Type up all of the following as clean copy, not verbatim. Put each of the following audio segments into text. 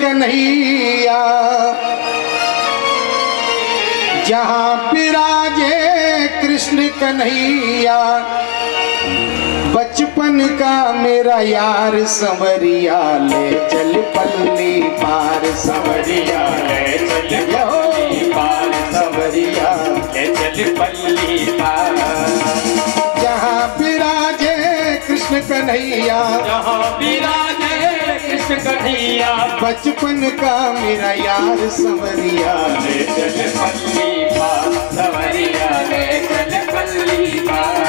कन्हैया, जहां विराजे कृष्ण कन्हैया। बचपन का मेरा यार संवरिया, ले चल पल्ली पार संवरिया, ले चल पल्ली पार संवरिया, ले चल पल्ली पार। जहाँ विराजे कृष्ण कन्हैया, जहाँ विराजे कृष्ण कन्हैया। बचपन का मेरा यार संवरिया, ले चल पल्ली पार संवरिया, ले चल पल्ली पार।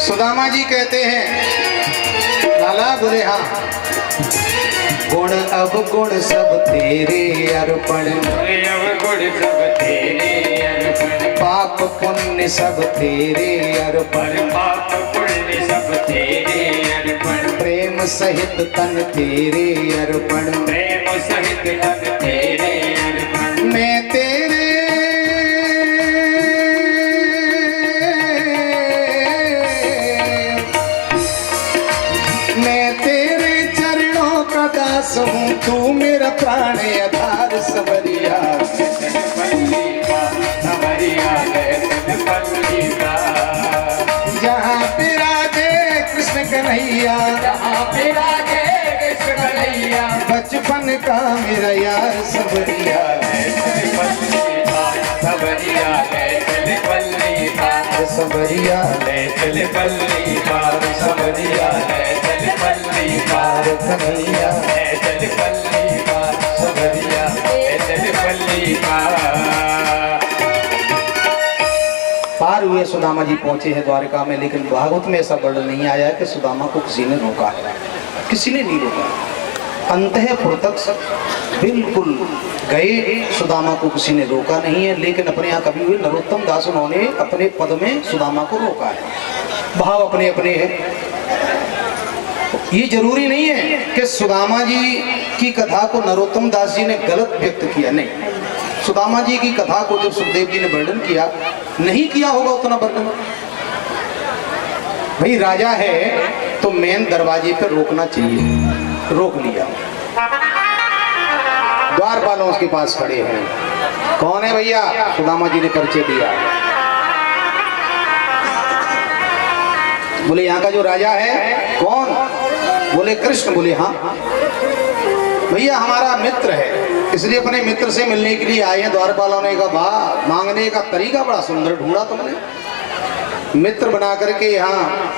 सुदामा जी कहते हैं, लाला बोले हाँ, गुण अवगुण सब तेरे अर्पण, गुण सब तेरे अर्पण, पाप पुण्य सब तेरे अर्पण, पाप पुण्य सब तेरे अर्पण, प्रेम सहित तन तेरे अर्पण, प्रेम सहित तन तेरे अर्पण। मैं तेरे चरणों का दास हूँ, तू मेरा प्राण आधार संवरिया। जहाँ विराजे कृष्ण कन्हैया, जहाँ विराजे कृष्ण कन्हैया। बचपन का मेरा यार संवरिया, संवरिया ले चल पल्ली पार, संवरिया ले चल पल्ली पार, संवरिया ले चल पल्ली पार, कन्हैया ले चल पल्ली पार, संवरिया ले चल पल्ली पार। पार हुए सुदामा जी पहुंचे हैं द्वारका में, लेकिन भागवत में ऐसा वर्णन नहीं आया है कि सुदामा को किसी ने रोका है। किसी ने नहीं रोका, अंतःपुर तक बिल्कुल गए, सुदामा को किसी ने रोका नहीं है। लेकिन अपने यहाँ कभी हुए नरोत्तम दास उन्होंने अपने पद में सुदामा को रोका है। भाव अपने अपने हैं। ये जरूरी नहीं है कि सुदामा जी की कथा को नरोत्तम दास जी ने गलत व्यक्त किया, नहीं। सुदामा जी की कथा को जब सुखदेव जी ने वर्णन किया, नहीं किया होगा उतना वर्णन। भाई राजा है तो मेन दरवाजे पर रोकना चाहिए, रोक लिया। द्वारपालों उसके पास खड़े हैं, कौन है भैया? सुदामा जी ने परिचय दिया। बोले यहाँ का जो राजा है कौन? बोले कृष्ण। बोले हाँ भैया हमारा मित्र है, इसलिए अपने मित्र से मिलने के लिए आए हैं। द्वारपालों ने कहा वाह, मांगने का तरीका बड़ा सुंदर ढूंढा तुमने, मित्र बना करके यहाँ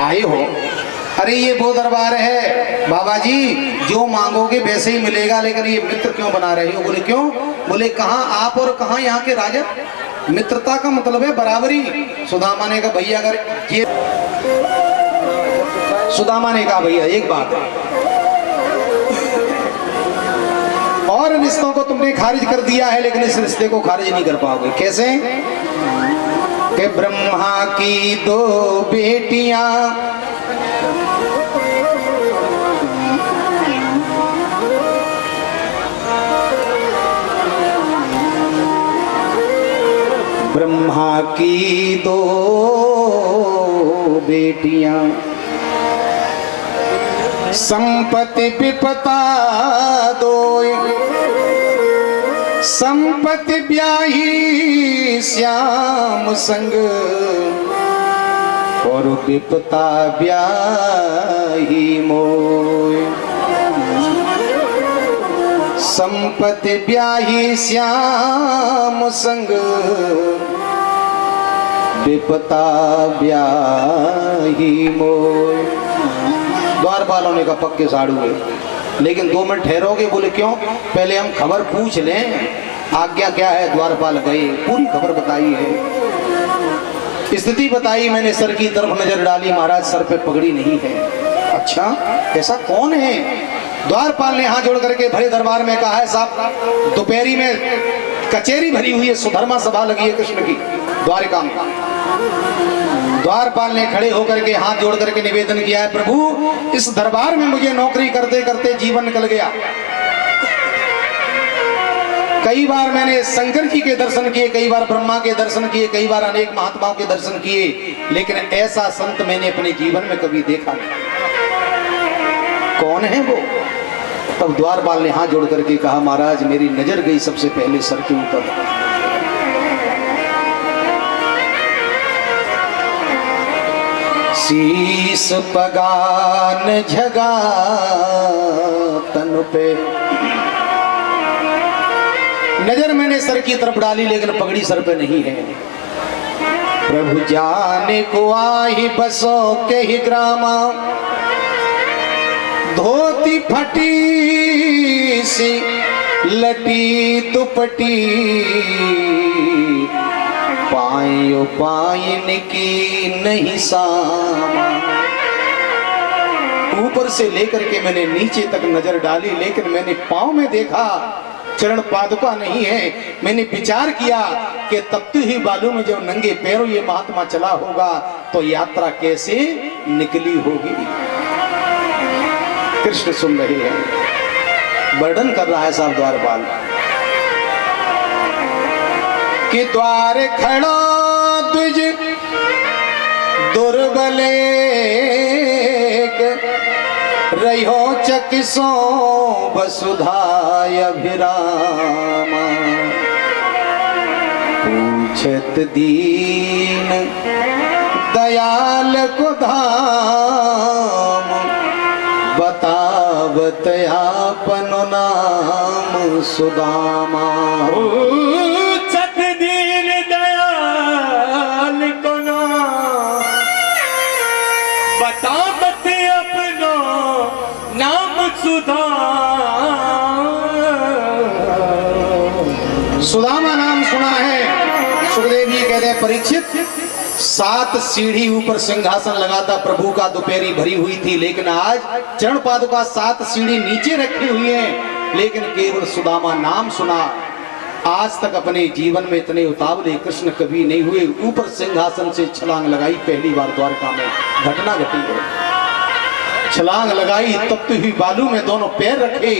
आए हो। अरे ये वो दरबार है बाबा जी, जो मांगोगे वैसे ही मिलेगा, लेकिन ये मित्र क्यों बना रहे हो? बोले क्यों? बोले कहाँ आप और कहाँ यहाँ के राजा? मित्रता का मतलब है बराबरी। सुदामा ने कहा भैया अगर ये, सुदामा ने कहा भैया एक बात है, और रिश्तों को तुमने खारिज कर दिया है, लेकिन इस रिश्ते को खारिज नहीं कर पाओगे। कैसे? कि ब्रह्मा की दो बेटियां ब्रह्मा की दो बेटियां संपत्ति विपता दो, संपत्ति ब्याही श्याम संग, और विपता ब्याही मोय। संपत्ति ब्याही श्याम संग, विपता ब्याही मोय। द्वारपालों ने कहा पक्के साड़ू है, लेकिन 2 मिनट ठहरोगे? बोले क्यों? पहले हम खबर पूछ लें, आज्ञा क्या है? द्वारपाल गए, पूरी खबर बताई है, स्थिति बताई। मैंने सर की तरफ नजर डाली, महाराज सर पे पगड़ी नहीं है। अच्छा ऐसा कौन है? द्वारपाल ने हाथ जोड़ करके भरे दरबार में कहा है, साहब दोपहरी में कचेरी भरी हुई है, सुधर्मा सभा लगी है कृष्ण की द्वारिका में। द्वारपाल ने खड़े होकर के हाथ जोड़ करके निवेदन किया है, प्रभु इस दरबार में मुझे नौकरी करते करते जीवन निकल गया। कई बार मैंने शंकर जी के दर्शन किए, कई बार ब्रह्मा के दर्शन किए, कई बार अनेक महात्माओं के दर्शन किए, लेकिन ऐसा संत मैंने अपने जीवन में कभी देखा नहीं। कौन है वो? तब द्वारपाल ने हाथ जोड़ करके कहा, महाराज मेरी नजर गई सबसे पहले सर के ऊपर। शीस पगान झगा तन पे, नजर मैंने सर की तरफ डाली लेकिन पगड़ी सर पे नहीं है। प्रभु जाने को आही बसो के ही ग्रामा, धोती फटी सी लटी दुपटी, पायो पाइन की नहीं सामा। ऊपर से लेकर के मैंने नीचे तक नजर डाली, लेकिन मैंने पांव में देखा चरण पादुका नहीं है। मैंने विचार किया कि तपती हुई बालू में जब नंगे पैरों ये महात्मा चला होगा तो यात्रा कैसे निकली होगी। कृष्ण सुन रहे हैं, वर्णन कर रहा है साहब द्वारपाल कि द्वार खड़ा तुझ दुर्बले रहो चकिसो वसुधाय अभिरामा, पूछत दीन दयाल को धाम, बतावत आपन नाम सुदामा। पूछत दीन दयाल को नाम, बतावत अपनो नाम सुदामा नाम सुना है। सुखदेव जी कहते हैं, परीक्षित 7 सीढ़ी ऊपर सिंहासन लगा था प्रभु का, दोपहरी भरी हुई थी, लेकिन आज चरण पादुका 7 सीढ़ी नीचे रखी हुई है, लेकिन केवल सुदामा नाम सुना। आज तक अपने जीवन में इतने उतावले कृष्ण कभी नहीं हुए। ऊपर सिंहासन से छलांग लगाई, पहली बार द्वारका में घटना घटी है। छलांग लगाई, तपती हुई बालू में दोनों पैर रखे,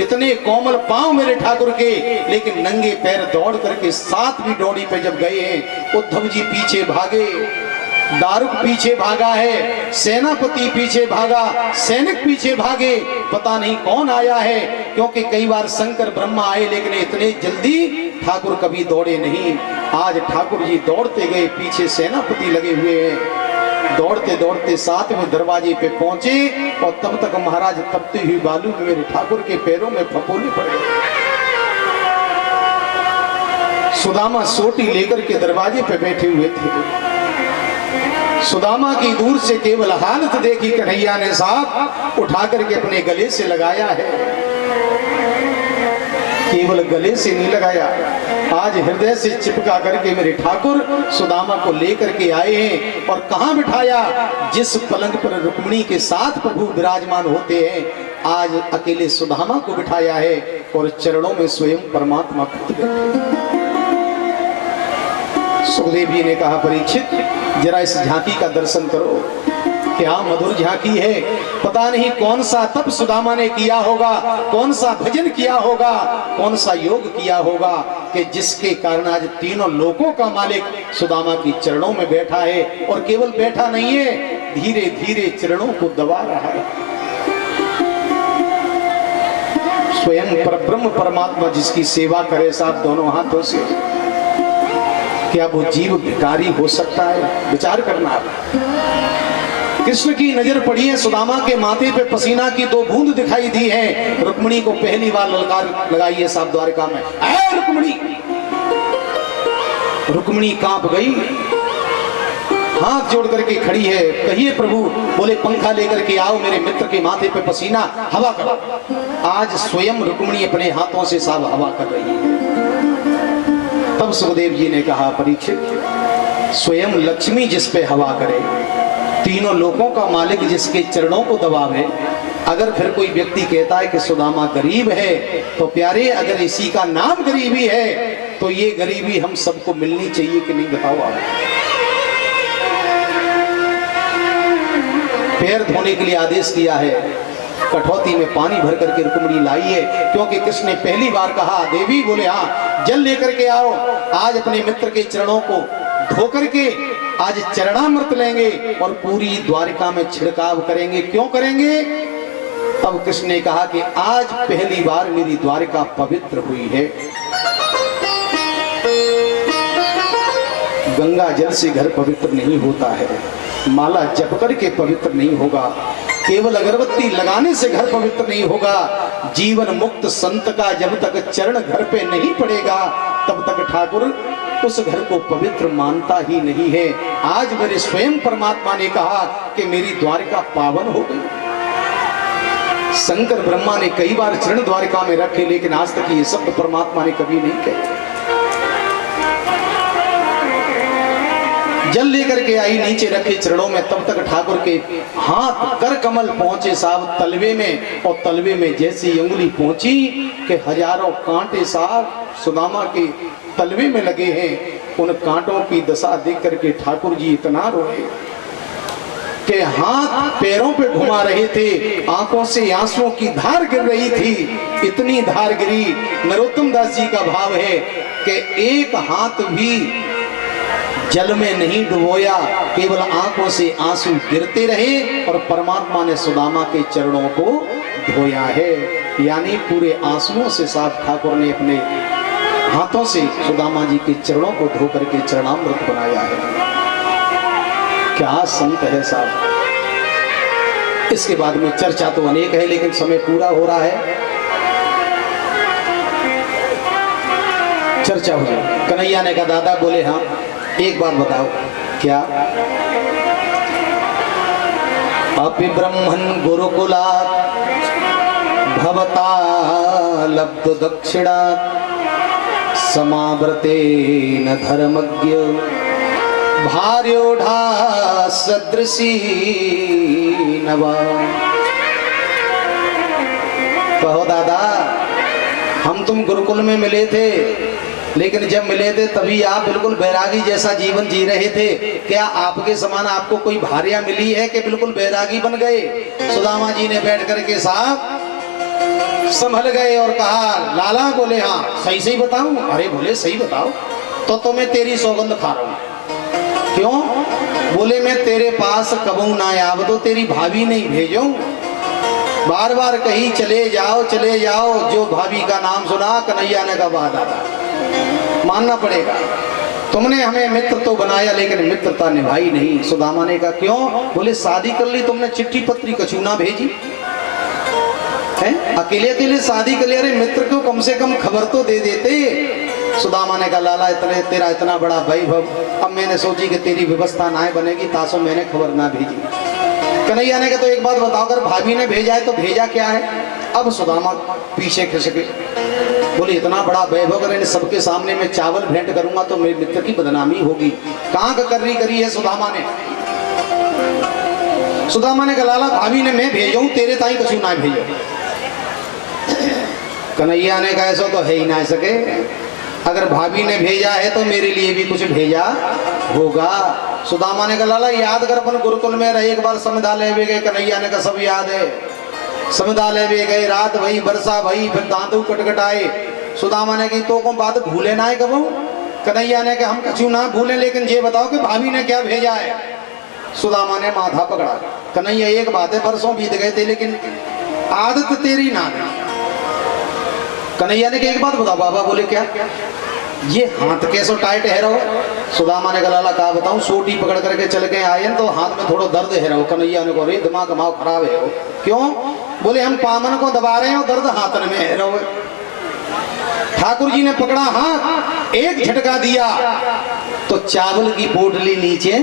इतने कोमल पांव मेरे ठाकुर के, लेकिन नंगे पैर दौड़ करके 7वीं डोरी पे जब गए हैं, उद्धव जी पीछे भागे, दारुक पीछे भागा है, सेनापति पीछे भागा, सैनिक पीछे भागे, पता नहीं कौन आया है, क्योंकि कई बार शंकर ब्रह्मा आए लेकिन इतने जल्दी ठाकुर कभी दौड़े नहीं। आज ठाकुर जी दौड़ते गए, पीछे सेनापति लगे हुए हैं। दौड़ते दौड़ते 7वें दरवाजे पे पहुंचे और तब तक महाराज तपती हुई बालू में मेरे ठाकुर के पैरों में फफोले पड़ गए। सुदामा सोटी लेकर के दरवाजे पे बैठे हुए थे। सुदामा की दूर से केवल हालत देखी कन्हैया ने साहब उठा करके अपने गले से लगाया है, केवल गले से नहीं लगाया, आज हृदय से चिपका करके मेरे ठाकुर सुदामा को लेकर के आए हैं। और कहां बिठाया? जिस पलंग पर रुक्मिणी के साथ प्रभु विराजमान होते हैं, आज अकेले सुदामा को बिठाया है और चरणों में स्वयं परमात्मा खुद बैठे। सुखदेव जी ने कहा, परीक्षित जरा इस झांकी का दर्शन करो, क्या मधुर झांकी है। पता नहीं कौन सा तप सुदामा ने किया होगा, कौन सा भजन किया होगा, कौन सा योग किया होगा कि जिसके कारण आज तीनों लोकों का मालिक सुदामा की चरणों में बैठा है। और केवल बैठा नहीं है, धीरे धीरे चरणों को दबा रहा है। स्वयं परब्रह्म परमात्मा जिसकी सेवा करे साहब दोनों हाथों से, क्या वो जीव भिखारी हो सकता है? विचार करना। कृष्ण की नजर पड़ी है, सुदामा के माथे पे पसीना की 2 बूंद दिखाई दी है। रुक्मिणी को पहली बार ललकार लगाई है साहब द्वारका में, ऐ रुक्मिणी। रुक्मिणी कांप गई, हाथ जोड़ करके खड़ी है। कहिए प्रभु। बोले पंखा लेकर के आओ, मेरे मित्र के माथे पे पसीना हवा करो। आज स्वयं रुक्मिणी अपने हाथों से साहब हवा कर रही है। तब सुखदेव जी ने कहा, परीक्षित स्वयं लक्ष्मी जिस पे हवा करे, तीनों लोकों का मालिक जिसके चरणों को दबावे, अगर फिर कोई व्यक्ति कहता है कि सुदामा गरीब है, तो प्यारे अगर इसी का नाम गरीबी है तो ये गरीबी हम सबको मिलनी चाहिए कि नहीं, बताओ आप। पैर धोने के लिए आदेश दिया है, कठौती में पानी भर करके रुक्मिणी लाई है, क्योंकि कृष्ण ने पहली बार कहा देवी, बोले हाँ जल लेकर के आओ, आज अपने मित्र के चरणों को धो करके आज चरणामृत लेंगे और पूरी द्वारिका में छिड़काव करेंगे। क्यों करेंगे? तब कृष्ण ने कहा कि आज पहली बार मेरी द्वारिका पवित्र हुई है। गंगा जल से घर पवित्र नहीं होता है, माला जप करके पवित्र नहीं होगा, केवल अगरबत्ती लगाने से घर पवित्र नहीं होगा। जीवन मुक्त संत का जब तक चरण घर पे नहीं पड़ेगा तब तक ठाकुर उस घर को पवित्र मानता ही नहीं है। आज मेरे स्वयं परमात्मा ने कहा कि मेरी द्वारिका पावन हो गई। शंकर ब्रह्मा ने कई बार चरण द्वारिका में रखे, लेकिन आज तक ये शब्द परमात्मा ने कभी नहीं कहे। जल लेकर के आई, नीचे रखे चरणों में, तब तक ठाकुर के हाथ कर कमल पहुंचे साहब तलवे में, और तलवे में जैसी उंगली पहुंची कि हजारों कांटे साहब सुदामा के तलवे में लगे हैं। उन कांटों की दशा देख करके ठाकुर जी इतना रोए कि हाथ पैरों पे घुमा रहे थे, आंखों से आंसुओं की धार गिर रही थी। इतनी धार गिरी, नरोत्तम दास जी का भाव है कि एक हाथ भी जल में नहीं डुबोया, केवल आंखों से आंसू गिरते रहे और परमात्मा ने सुदामा के चरणों को धोया है। यानी पूरे आंसुओं से साहब ठाकुर ने अपने हाथों से सुदामा जी के चरणों को धो करके चरणामृत बनाया है। क्या संत है साहब। इसके बाद में चर्चा तो अनेक है, लेकिन समय पूरा हो रहा है, चर्चा हो जाए। कन्हैया ने कहा दादा, बोले हाँ एक बात बताओ। क्या? अपि ब्रह्मन् गुरुकुलात् भवता लब्ध दक्षिणात् समावृतेन धर्मज्ञ भार्योढ़ा सदृशी नवा। कहो दादा, हम तुम गुरुकुल में मिले थे, लेकिन जब मिले थे तभी आप बिल्कुल बैरागी जैसा जीवन जी रहे थे। क्या आपके समान आपको कोई भार्या मिली है कि बिल्कुल बैरागी बन गए? सुदामा जी ने बैठ करके साहब संभल गए और कहा लाला, बोले हाँ सही सही बताऊं? अरे बोले सही बताओ। तो मैं तेरी सौगंध खा रहा हूं। क्यों? बोले मैं तेरे पास कबू ना आव तो तेरी भाभी नहीं भेजो। बार बार कही चले जाओ चले जाओ, जो भाभी का नाम सुना कन्हैया ने कहा दादा मानना पड़ेगा, तुमने हमें मित्र तो बनाया लेकिन मित्रता निभाई नहीं। सुदामा ने कहा क्यों? बोले शादी कर ली तुमने, चिट्ठी पत्री कछु ना भेजी है, अकेले अकेले शादी कर लिया। अरे मित्र को कम से कम खबर तो दे देते। सुदामा ने कहा लाला, इतने तेरा इतना बड़ा वैभव, अब मैंने सोची कि तेरी व्यवस्था ना बनेगी, तासो मैंने खबर ना भेजी। कन्हैया ने कहा तो एक बात बताओ, अगर भाभी ने भेजा है तो भेजा क्या है? अब सुदामा पीछे खिसके, बोले इतना बड़ा वैभव अगर सबके सामने में चावल भेंट करूंगा तो मेरे मित्र की बदनामी होगी। कहाँ का कर्री करी है सुदामा ने? सुदामा ने कहा लाला, भाभी ने मैं भेजूं, तेरे ताई कछु ना भेजो। कन्हैया ने कहा ऐसा तो है ही ना सके, अगर भाभी ने भेजा है तो मेरे लिए भी कुछ भेजा होगा। सुदामा ने कहा लाला याद कर, अपन गुरुकुल में रहे, एक बार संविधालय भी गए। कन्हैया ने कहा सब याद है, संविधालय भी गए, रात भई वर्षा भई, फिर दांतों कटकटाए। सुदामा ने कही तो को बात भूले ना है कबू? कन्हैया ने कहा हम कछु ना भूले, लेकिन ये बताओ कि भाभी ने क्या भेजा है? सुदामा ने माथा पकड़ा। कन्हैया एक बात है, बरसों बीत गए थे लेकिन आदत तेरी ना। कन्हैया ने कहा एक बात बताओ बाबा। बोले क्या? ये हाथ कैसे टाइट है रहो? सुदामा ने कहा लाला कहा बताऊं, सोटी पकड़ करके चल के आए तो हाथ में थोड़ा दर्द है रहो। कन्हैया ने कहा रे दिमाग माव खराब है। क्यों? बोले हम पामन को दबा रहे हैं और दर्द हाथ में है रहो। ठाकुर जी ने पकड़ा हाथ, एक झटका दिया तो चावल की पोटली नीचे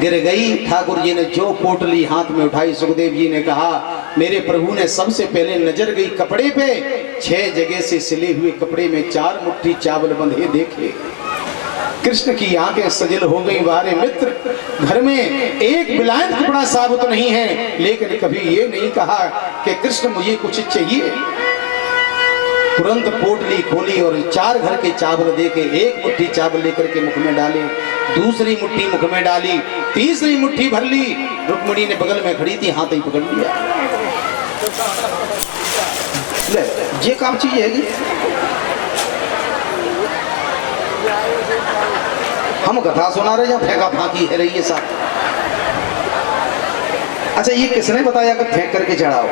गिर गई। ठाकुर जी ने जो पोटली हाथ में उठाई, सुखदेव जी ने कहा मेरे प्रभु ने सबसे पहले नजर गई कपड़े पे, 6 जगह से सिले हुए कपड़े में 4 मुट्ठी चावल बंधे देखे। कृष्ण की आंखें सजल हो गई, वारे मित्र घर में एक बिलायत कपड़ा साबुत नहीं है, लेकिन कभी ये नहीं कहा कि कृष्ण मुझे कुछ चाहिए। तुरंत पोटली खोली और 4 घर के चावल देके एक मुट्ठी चावल लेकर के मुख में डाले, दूसरी मुट्ठी मुख में डाली, तीसरी मुट्ठी भर ली। रुक्मिणी ने बगल में खड़ी थी, हाथ ही पकड़ लिया। ले ये काम चीज है, हम कथा सुना रहे हैं, फेंका फांकी है रही है साथ। अच्छा ये किसने बताया कि फेंक करके चढ़ाओ?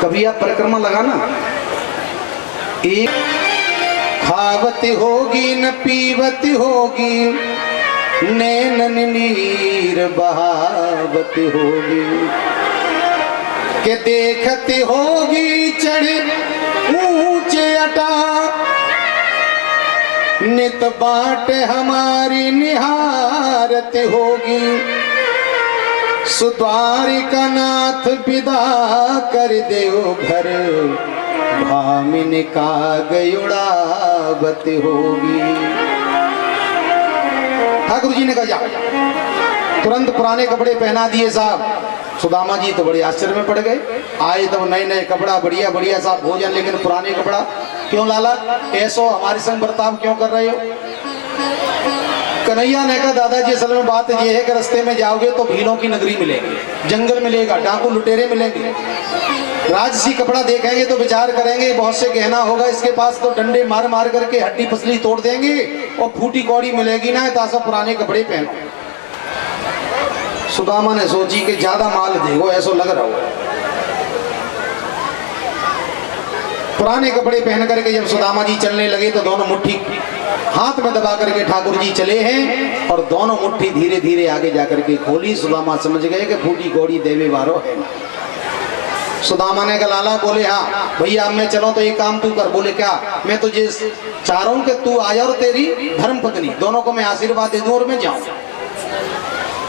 कभी आप परिक्रमा लगाना, एक खावत होगी न पीवत होगी, नैनन नीर बहावत होगी, के देखत होगी चढ़े ऊंचे अटा, नित बाट हमारी निहारत होगी, सुद्वारिका नाथ विदा कर देओ घर, भामिन का गयुड़ावत होगी। ठाकुर जी ने कहा जा, तुरंत पुराने कपड़े पहना दिए साहब। सुदामा जी तो बड़े आश्चर्य में पड़ गए, आए तो नए नए कपड़ा, बढ़िया बढ़िया सा भोजन, लेकिन पुराने कपड़ा क्यों लाला? ऐसो हमारे संग बर्ताव क्यों कर रहे हो? कन्हैया ने कहा दादाजी असल में बात यह है कि रास्ते में जाओगे तो भीलों की नगरी मिलेगी, जंगल मिलेगा, डाकू लुटेरे मिलेंगे, राजसी कपड़ा देखेंगे तो विचार करेंगे बहुत से गहना होगा इसके पास, तो डंडे मार मार करके हड्डी पसली तोड़ देंगे, और फूटी कौड़ी मिलेगी ना, तासा पुराने कपड़े पहनो। सुदामा ने सोची कि ज्यादा माल देगो, ऐसा लग रहा हो। पुराने कपड़े पहन करके जब सुदामा जी चलने लगे तो दोनों मुट्ठी हाथ में दबा करके ठाकुर जी चले हैं, और दोनों मुट्ठी धीरे धीरे आगे जाकर के खोली। सुदामा समझ गए कि फूटी कौड़ी देवे वारो है। सुदामा ने कहा लाला, बोले हाँ भैया मैं चलो तो एक काम तू कर। बोले क्या? मैं तुझे चाह रहा हूं कि तू आया और तेरी धर्म पत्नी दोनों को मैं आशीर्वाद दे दूं और मैं जाऊं।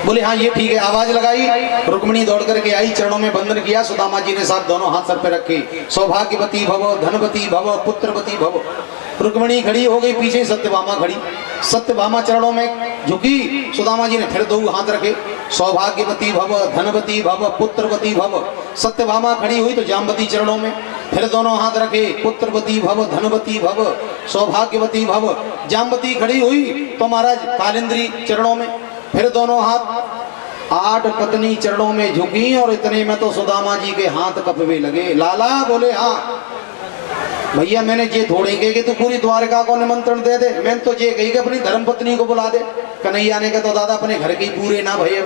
बोले हाँ ये ठीक है। आवाज लगाई, रुक्मिणी दौड़ करके आई, चरणों में बंधन किया। सुदामा जी ने साथ दोनों हाथ सर पे रखे, सौभाग्यवती भव, धनवती भव, पुत्रवती भव। रुक्मिणी खड़ी हो गई, पीछे सत्यभामा खड़ी। सत्यभामा चरणों में झुकी, सुदामा जी ने फिर दो हाथ रखे, सौभाग्यवती भव, धनवती भव, पुत्रवती भव। सत्यभामा खड़ी हुई तो जामवती चरणों में फिर दोनों हाथ रखे, पुत्रवती भव, धनवती भव, सौभाग्यवती भव। जामवती खड़ी हुई तो महाराज कालिंद्री चरणों में फिर दोनों हाथ। 8 पत्नी चरणों में झुकी, और इतने में तो सुदामा जी के हाथ कपवे लगे। लाला, बोले हाँ भैया मैंने ये थोड़ी कही कि तू पूरी द्वारका को निमंत्रण दे दे, मैंने तो ये कही कि अपनी धर्मपत्नी को बुला दे। कन्हैया ने कहा तो दादा अपने घर के पूरे ना भैया।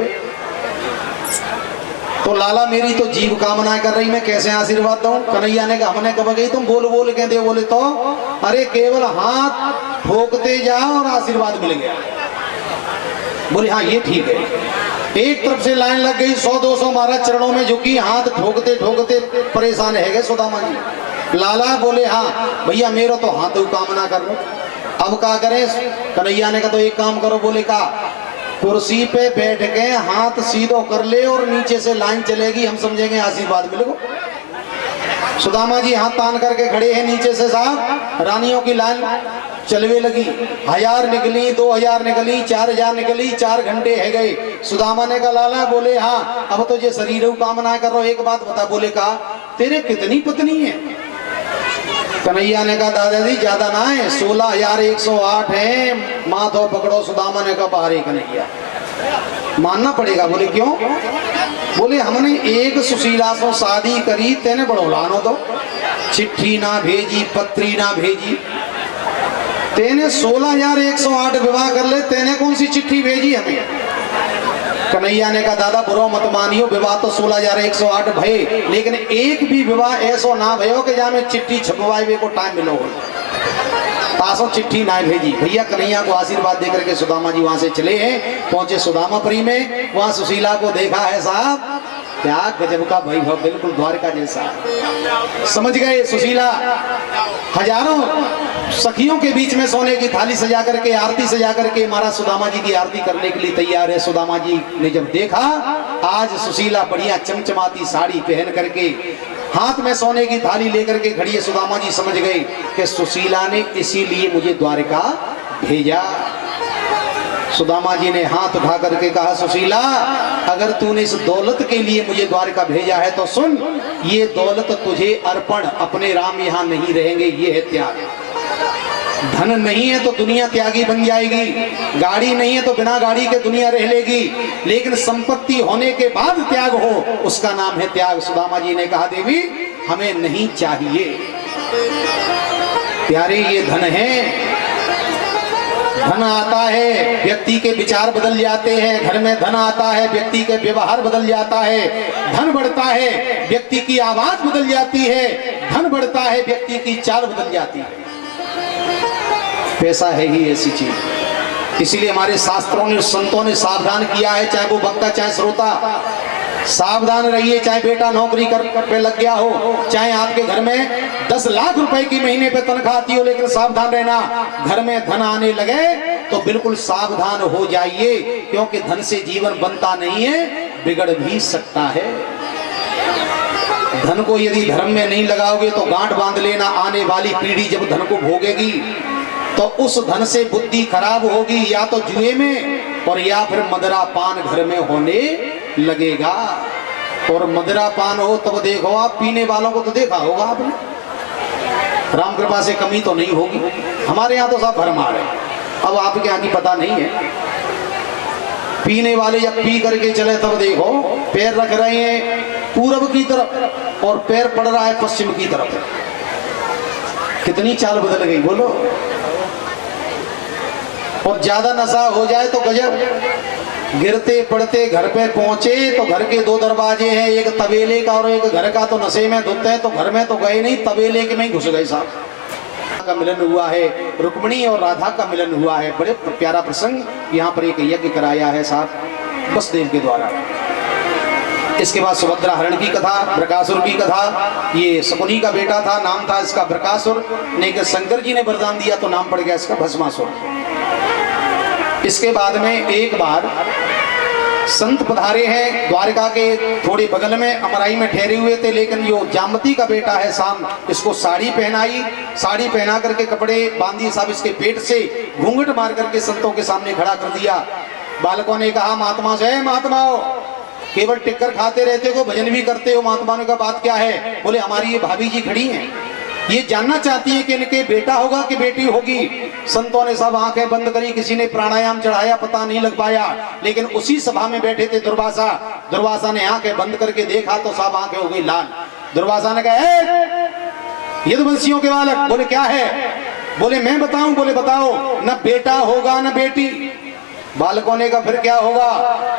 तो लाला मेरी तो जीव कामना कर रही, मैं कैसे आशीर्वाद दूं? कन्हैया ने कहा हमने कब गई, तुम बोल बोल के दे। बोले तो अरे केवल हाथ ठोकते जाओ और आशीर्वाद मिल गया। बोले हाँ ये ठीक है। एक तरफ से लाइन लग गई, 100-200 महाराज चरणों में झुकी, हाथ ठोकते ठोकते परेशान है गए सुदामा जी। लाला, बोले हाँ भैया मेरा तो हाथ कामना कर लो, अब क्या करें? कन्हैया ने कहा तो एक काम करो। बोले का? कुर्सी पे बैठ के हाथ सीधो कर ले और नीचे से लाइन चलेगी, हम समझेंगे आशीर्वाद मिलेगा। सुदामा जी हाथ तान करके खड़े हैं, नीचे से साहब रानियों की लाइन चलवे लगी। 1000 निकली, 2000 निकली, 4000 निकली, 4 घंटे है गए। सुदामा ने कहा लाला, बोले हाँ अब तो ये शरीर कामना कर रहा, एक बात बता। बोले का? तेरे कितनी पत्नी है? कन्हैया ने कहा दादाजी ज्यादा ना है, 16108 है। माथो पकड़ो। सुदामा ने कहा बाहर ही कन्हैया, मानना पड़ेगा। बोले क्यों? बोले हमने एक सुशीला से शादी करी, तेने बड़ौलानो तो चिट्ठी ना भेजी, पत्री ना भेजी। तेने 16108 विवाह कर ले, तेने कौन सी चिट्ठी भेजी हमें? कन्हैया ने कहा दादा बुरो मत मानियो, विवाह तो 16108 भये, लेकिन एक भी विवाह ऐसा ना भयो कि जहाँ में चिट्ठी छपवाए को टाइम मिलो। तासो चिट्ठी ना भेजी। भैया कन्हैया को आशीर्वाद देकर के सुदामा जी वहां से चले हैं, पहुंचे सुदामापुरी में। वहां सुशीला को देखा है साहब, क्या गजब का वैभव, बिल्कुल द्वारका जैसा। समझ गए सुशीला हजारों सखियों के बीच में सोने की थाली सजा करके, आरती सजा करके महाराज सुदामा जी की आरती करने के लिए तैयार है। सुदामा जी ने जब देखा आज सुशीला बढ़िया चमचमाती साड़ी पहन करके हाथ में सोने की थाली लेकर के खड़ी है। सुदामा जी समझ गए कि सुशीला ने इसीलिए मुझे द्वारका भेजा। सुदामा जी ने हाथ उठा करके कहा, सुशीला अगर तूने इस दौलत के लिए मुझे द्वारका भेजा है तो सुन, ये दौलत तुझे अर्पण, अपने राम यहाँ नहीं रहेंगे, ये है त्याग। धन नहीं है तो दुनिया त्यागी बन जाएगी, गाड़ी नहीं है तो बिना गाड़ी के दुनिया रह लेगी, लेकिन संपत्ति होने के बाद त्याग हो, उसका नाम है त्याग। सुदामा जी ने कहा, देवी हमें नहीं चाहिए प्यारे, ये धन है। धन आता है व्यक्ति के विचार बदल जाते हैं, घर में धन आता है व्यक्ति के व्यवहार बदल जाता है, धन बढ़ता है व्यक्ति की आवाज बदल जाती है, धन बढ़ता है व्यक्ति की चाल बदल जाती है। पैसा है ही ऐसी चीज, इसीलिए हमारे शास्त्रों ने, संतों ने सावधान किया है, चाहे वो वक्ता चाहे श्रोता, सावधान रहिए। चाहे बेटा नौकरी कर पे लग गया हो, चाहे आपके घर में 10 लाख रुपए की महीने पे तनख्वाह आती हो, लेकिन सावधान रहना, घर में धन आने लगे तो बिल्कुल सावधान हो जाइए, क्योंकि धन से जीवन बनता नहीं है, बिगड़ भी सकता है। धन को यदि धर्म में नहीं लगाओगे तो गांठ बांध लेना, आने वाली पीढ़ी जब धन को भोगेगी तो उस धन से बुद्धि खराब होगी, या तो जुए में और या फिर मदरा पान घर में होने लगेगा। और मदरा पान हो तब देखो आप, पीने वालों को तो देखा होगा आपने, राम कृपा से कमी तो नहीं होगी। हमारे यहाँ तो सब भरमार है, अब आपके यहाँ की पता नहीं है। पीने वाले जब पी करके चले तब देखो पैर रख रहे हैं पूरब की तरफ और पैर पड़ रहा है पश्चिम की तरफ, कितनी चाल बदल गई बोलो। और ज्यादा नशा हो जाए तो गजब, गिरते पड़ते घर पे पहुंचे तो घर के 2 दरवाजे हैं, एक तबेले का और एक घर का, तो नशे में धुते हैं तो घर में तो गए नहीं, तबेले के में ही घुस गए साहब। का मिलन हुआ है, रुक्मिणी और राधा का मिलन हुआ है, बड़े प्यारा प्रसंग। यहाँ पर एक यज्ञ कराया है साहब बसदेव के द्वारा। इसके बाद सुभद्रा हरण की कथा, बृकासुर की कथा। ये शकुनी का बेटा था, नाम था इसका बृकासुर, लेकिन शंकर जी ने वरदान दिया तो नाम पड़ गया इसका भस्मासुर। इसके बाद में एक बार संत पधारे हैं द्वारका के थोड़े बगल में, अमराई में ठहरे हुए थे, लेकिन जो जामती का बेटा है शाम, इसको साड़ी पहनाई, साड़ी पहना करके कपड़े बांधी साहब, इसके पेट से घूंघट मार करके संतों के सामने खड़ा कर दिया। बालकों ने कहा, महात्मा से महात्माओं केवल टिक्कर खाते रहते हो, भजन भी करते हो, महात्मा ने कहा बात क्या है? बोले हमारी ये भाभी जी खड़ी हैं, ये जानना चाहती है कि इनके बेटा होगा कि बेटी होगी। संतों ने सब आंखें बंद करी, किसी ने प्राणायाम चढ़ाया, पता नहीं लग पाया, लेकिन उसी सभा में बैठे थे दुर्वासा। दुर्वासा ने आंखें बंद करके देखा तो सब आंखें हो गई लाल। दुर्वासा ने कहा, यदुवंशियों के बालक। बोले क्या है? बोले मैं बताऊं? बोले बताओ। न बेटा होगा न बेटी। बालकों ने कहा फिर क्या होगा?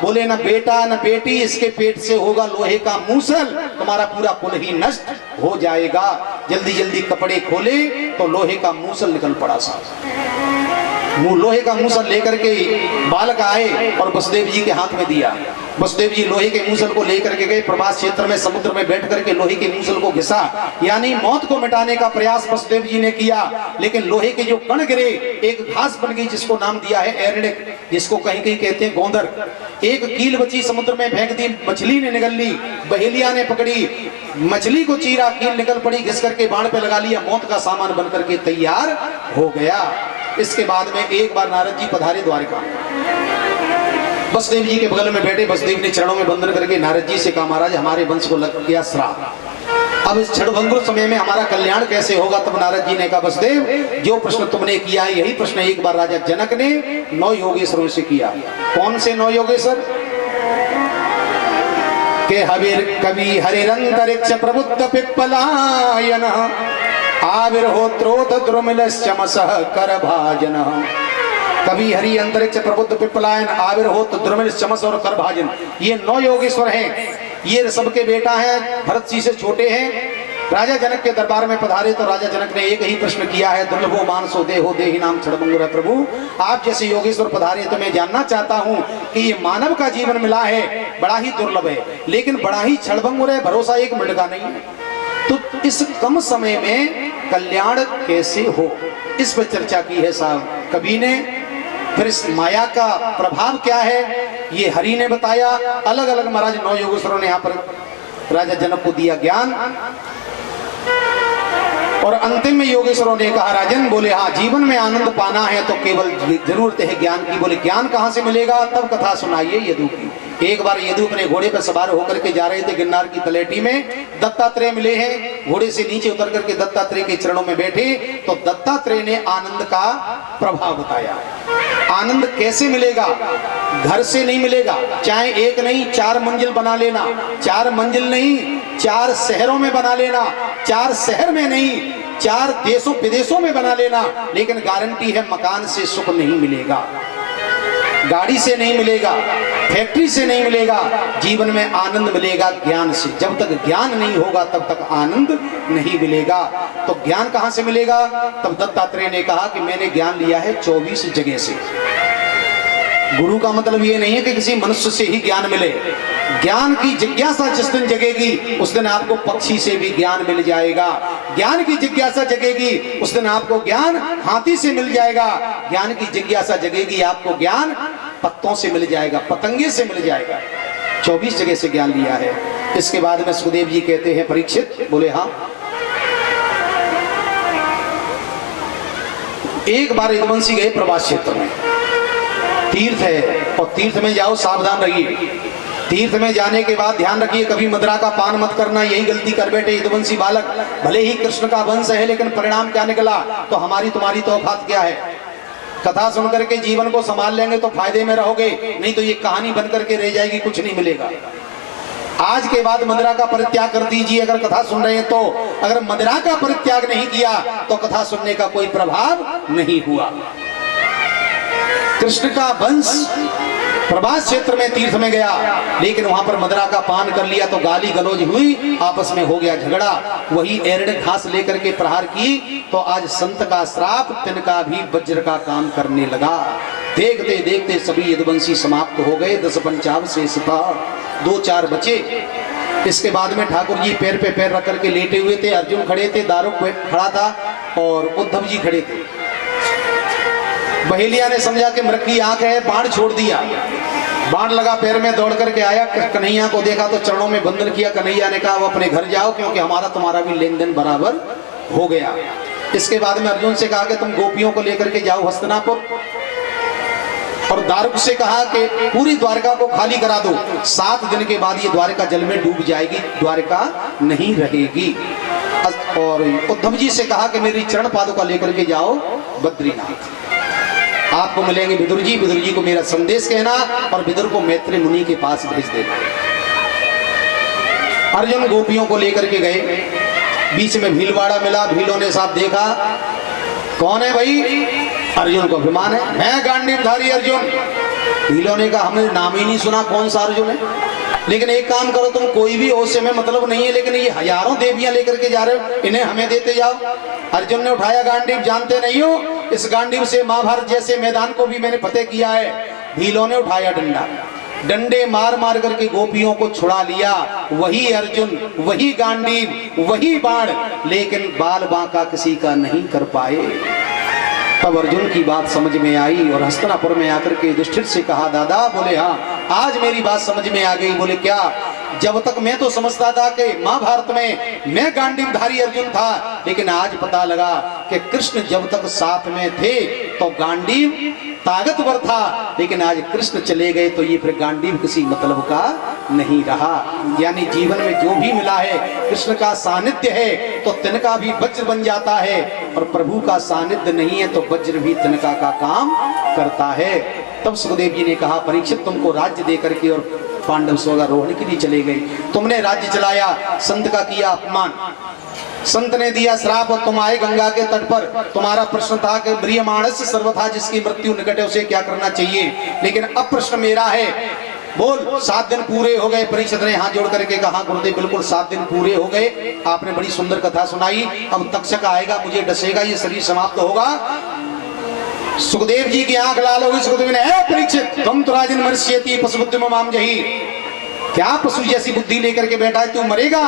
बोले न बेटा न बेटी, इसके पेट से होगा लोहे का मूसल, तुम्हारा पूरा कुल ही नष्ट हो जाएगा। जल्दी जल्दी कपड़े खोले तो लोहे का मूसल निकल पड़ा साहब। लोहे का मूसल लेकर के बालक आए और वसुदेव जी के हाथ में दिया। वसुदेव जी लोहे के मूसल को लेकर के गए, प्रभास क्षेत्र में समुद्र में बैठ करके लोहे के मूसल को घिसा, यानी मौत को मिटाने का प्रयास वसुदेव जी ने किया। लेकिन लोहे के जो कण गिरे, एक घास बन गई जिसको नाम दिया है एरंडिक, जिसको कहीं कहीं कहते हैं गोंदर। एक कील बची, समुद्र में फेंक दी, मछली ने निगल ली, बहेलिया ने पकड़ी, मछली को चीरा, कील निकल पड़ी, घिस करके बाण पे लगा लिया, मौत का सामान बन करके तैयार हो गया। इसके बाद में एक बार नारद जी पधारे द्वारका, वसुदेव जी के बगल में बैठे। वसुदेव ने चरणों में वंदन करके नारद जी से कहा, महाराज हमारे वंश को लग गया श्राप, अब इस क्षणभंगुर समय में हमारा कल्याण कैसे होगा? तब नारद जी ने कहा, वसुदेव जो प्रश्न तुमने किया है यही प्रश्न एक बार राजा जनक ने 9 योगेश्वरों से किया। कौन से 9 योगेश्वर? के हवीर कवि हरिरंतरिक्ष प्रबुद्ध पिप्पलायन आविर्होत्रोत द्रुमिलश्चमसः करभाजन। कवि हरि अंतरिक्ष प्रबुद्ध पिप्पलायन आविर्होत द्रुमिल चमस और करभाजन, ये 9 योगेश्वर हैं। ये सबके बेटा हैं, भरत जी से छोटे हैं। राजा जनक के दरबार में पधारे तो राजा जनक ने एक ही प्रश्न किया है, दुर्लभो मानसो देहो देहि नाम क्षणभंगुर। प्रभु आप जैसे योगेश्वर पधारे तो मैं जानना चाहता हूँ कि ये मानव का जीवन मिला है बड़ा ही दुर्लभ है, लेकिन बड़ा ही क्षणभंगुर है, भरोसा 1 मिनट का नहीं है। तो इस कम समय में कल्याण कैसे हो, इस पर चर्चा की है साहब कवि ने। फिर इस माया का प्रभाव क्या है ये हरि ने बताया। अलग अलग महाराज 9 योगेश्वरों ने यहाँ पर राजा जनक को दिया ज्ञान। और अंतिम में योगेश्वरों ने कहा राजन, बोले हाँ जीवन में आनंद पाना है तो केवल जरूरत है ज्ञान की। बोले ज्ञान कहाँ से मिलेगा? तब कथा सुनाइए यदु की। एक बार यदु अपने घोड़े पर सवार होकर के जा रहे थे गिरनार की तलेटी में, दत्तात्रेय मिले हैं, घोड़े से नीचे उतर करके दत्तात्रेय के चरणों में बैठे, तो दत्तात्रेय ने आनंद का प्रभाव बताया। आनंद कैसे मिलेगा? घर से नहीं मिलेगा, चाहे एक नहीं 4 मंजिल बना लेना, 4 मंजिल नहीं 4 शहरों में बना लेना, 4 शहर में नहीं 4 देशों विदेशों में बना लेना, लेकिन गारंटी है मकान से सुख नहीं मिलेगा, गाड़ी से नहीं मिलेगा, फैक्ट्री से नहीं मिलेगा। जीवन में आनंद मिलेगा ज्ञान से। जब तक ज्ञान नहीं होगा तब तक आनंद नहीं मिलेगा। तो ज्ञान कहां से मिलेगा? तब दत्तात्रेय ने कहा कि मैंने ज्ञान लिया है 24 जगह से। गुरु का मतलब ये नहीं है कि किसी मनुष्य से ही ज्ञान मिले। ज्ञान की जिज्ञासा जिस दिन जगेगी उस दिन आपको पक्षी से भी ज्ञान मिल जाएगा। ज्ञान की जिज्ञासा जगेगी उस दिन आपको ज्ञान हाथी से मिल जाएगा। ज्ञान की जिज्ञासा जगेगी आपको ज्ञान पत्तों से मिल जाएगा, पतंगे से मिल जाएगा। 24 जगह से ज्ञान लिया है। इसके बाद में सुखदेव जी कहते हैं परीक्षित, बोले हाँ। एक बार यदुवंशी गए प्रवास क्षेत्र में, तीर्थ है और तीर्थ में जाओ सावधान रहिए। तीर्थ में जाने के बाद ध्यान रखिए कभी मदिरा का पान मत करना। यही गलती कर बैठे यदुवंशी बालक। भले ही कृष्ण का वंश है लेकिन परिणाम क्या निकला? तो हमारी तुम्हारी तो औकात क्या है? कथा सुनकर के जीवन को संभाल लेंगे तो फायदे में रहोगे, नहीं तो ये कहानी बनकर के रह जाएगी, कुछ नहीं मिलेगा। आज के बाद मदिरा का परित्याग कर दीजिए अगर कथा सुन रहे हैं तो। अगर मदिरा का परित्याग नहीं किया तो कथा सुनने का कोई प्रभाव नहीं हुआ। कृष्ण का वंश प्रवास क्षेत्र में तीर्थ में गया, लेकिन वहां पर मदिरा का पान कर लिया तो गाली गलौज हुई, आपस में हो गया झगड़ा। वही एरड़ घास लेकर के प्रहार की तो आज संत का श्राप तिनका भी वज्र का काम करने लगा। देखते देखते सभी यदुवंशी समाप्त हो गए। 10 पंचाब से सिपा 2-4 बचे। इसके बाद में ठाकुर जी पैर पे पैर रख करके लेटे हुए थे। अर्जुन खड़े थे, दारुक खड़ा था और उद्धव जी खड़े थे। बहेलिया ने समझा कि मृग की आंख है, बाण छोड़ दिया। बाण लगा पैर में, दौड़ करके आया, कन्हैया को देखा तो चरणों में बंधन किया। कन्हैया ने कहा वो अपने घर जाओ क्योंकि हमारा तुम्हारा भी लेन देन बराबर हो गया। इसके बाद में अर्जुन से कहा कि तुम गोपियों को लेकर के जाओ हस्तिनापुर, और दारुक से कहा कि पूरी द्वारका को खाली करा दो। 7 दिन के बाद ये द्वारका जल में डूब जाएगी, द्वारका नहीं रहेगी। और उद्धव जी से कहा कि मेरी चरण पादुका लेकर के जाओ बद्रीनाथ, आपको मिलेंगे विदुर जी। विदुर जी को मेरा संदेश कहना और विदुर को मैत्री मुनि के पास भेज देना। अर्जुन गोपियों को लेकर के गए। बीच में भीलवाड़ा मिला। भीलों ने साथ देखा, कौन है भाई? अर्जुन को अभिमान है, मैं गांडीवधारी अर्जुन। भीलों ने कहा हमने नाम ही नहीं सुना, कौन सा अर्जुन है? लेकिन एक काम करो, तुम कोई भी ओसे में मतलब नहीं है, लेकिन ये हजारों देवियां लेकर के जा रहे हो, इन्हें हमें देते जाओ। अर्जुन ने उठाया गांडीव, जानते नहीं हो इस गांडीव से महाभारत जैसे मैदान को भी मैंने फतेह किया है। भीलों ने उठाया डंडा, डंडे मार मार करके गोपियों को छुड़ा लिया। वही अर्जुन, वही गांडीव, वही बाण, लेकिन बाल बांका किसी का नहीं कर पाए। तब अर्जुन की बात समझ में आई और हस्तिनापुर में आकर के युधिष्ठिर से कहा, दादा। बोले हाँ, आज मेरी बात समझ में आ गई। बोले क्या? जब तक मैं तो समझता था कि महाभारत में मैं गांडीवधारी अर्जुन था, लेकिन आज पता लगा कि कृष्ण जब तक साथ में थे तो गांडीव ताकतवर था, लेकिन आज कृष्ण चले गए तो ये फिर गांडीव किसी मतलब का नहीं रहा। यानी जीवन में जो भी मिला है कृष्ण का सानिध्य है तो तिनका भी वज्र बन जाता है, और प्रभु का सानिध्य नहीं है तो वज्र भी तिनका का काम करता है। तब सुखदेव जी ने कहा, परीक्षित तुमको राज्य दे करके और पांडव स्वर्गारोहण के लिए चले गए। तुमने राज्य चलाया, संत का किया अपमान, संत ने दिया श्राप और तुम आए गंगा के तट पर। तुम्हारा प्रश्न था कि म्रियमाणस्य सर्वथा, जिसकी मृत्यु निकट है उसे क्या करना चाहिए, लेकिन अब प्रश्न मेरा है, बोल 7 दिन पूरे हो गए। परीक्षित ने हाथ जोड़ करके कहा, गुरुदेव बिल्कुल 7 दिन पूरे हो गए। आपने बड़ी सुंदर कथा सुनाई, अब तक्षक आएगा, मुझे डसेगा, ये शरीर समाप्त होगा। सुखदेव जी की आंख लाल हो गई। सुखदेव ने, परीक्षित तुम तो राजन मर्ष्यति पशुबुद्धि माम जही, क्या पशु जैसी बुद्धि लेकर के बैठा है, तू मरेगा।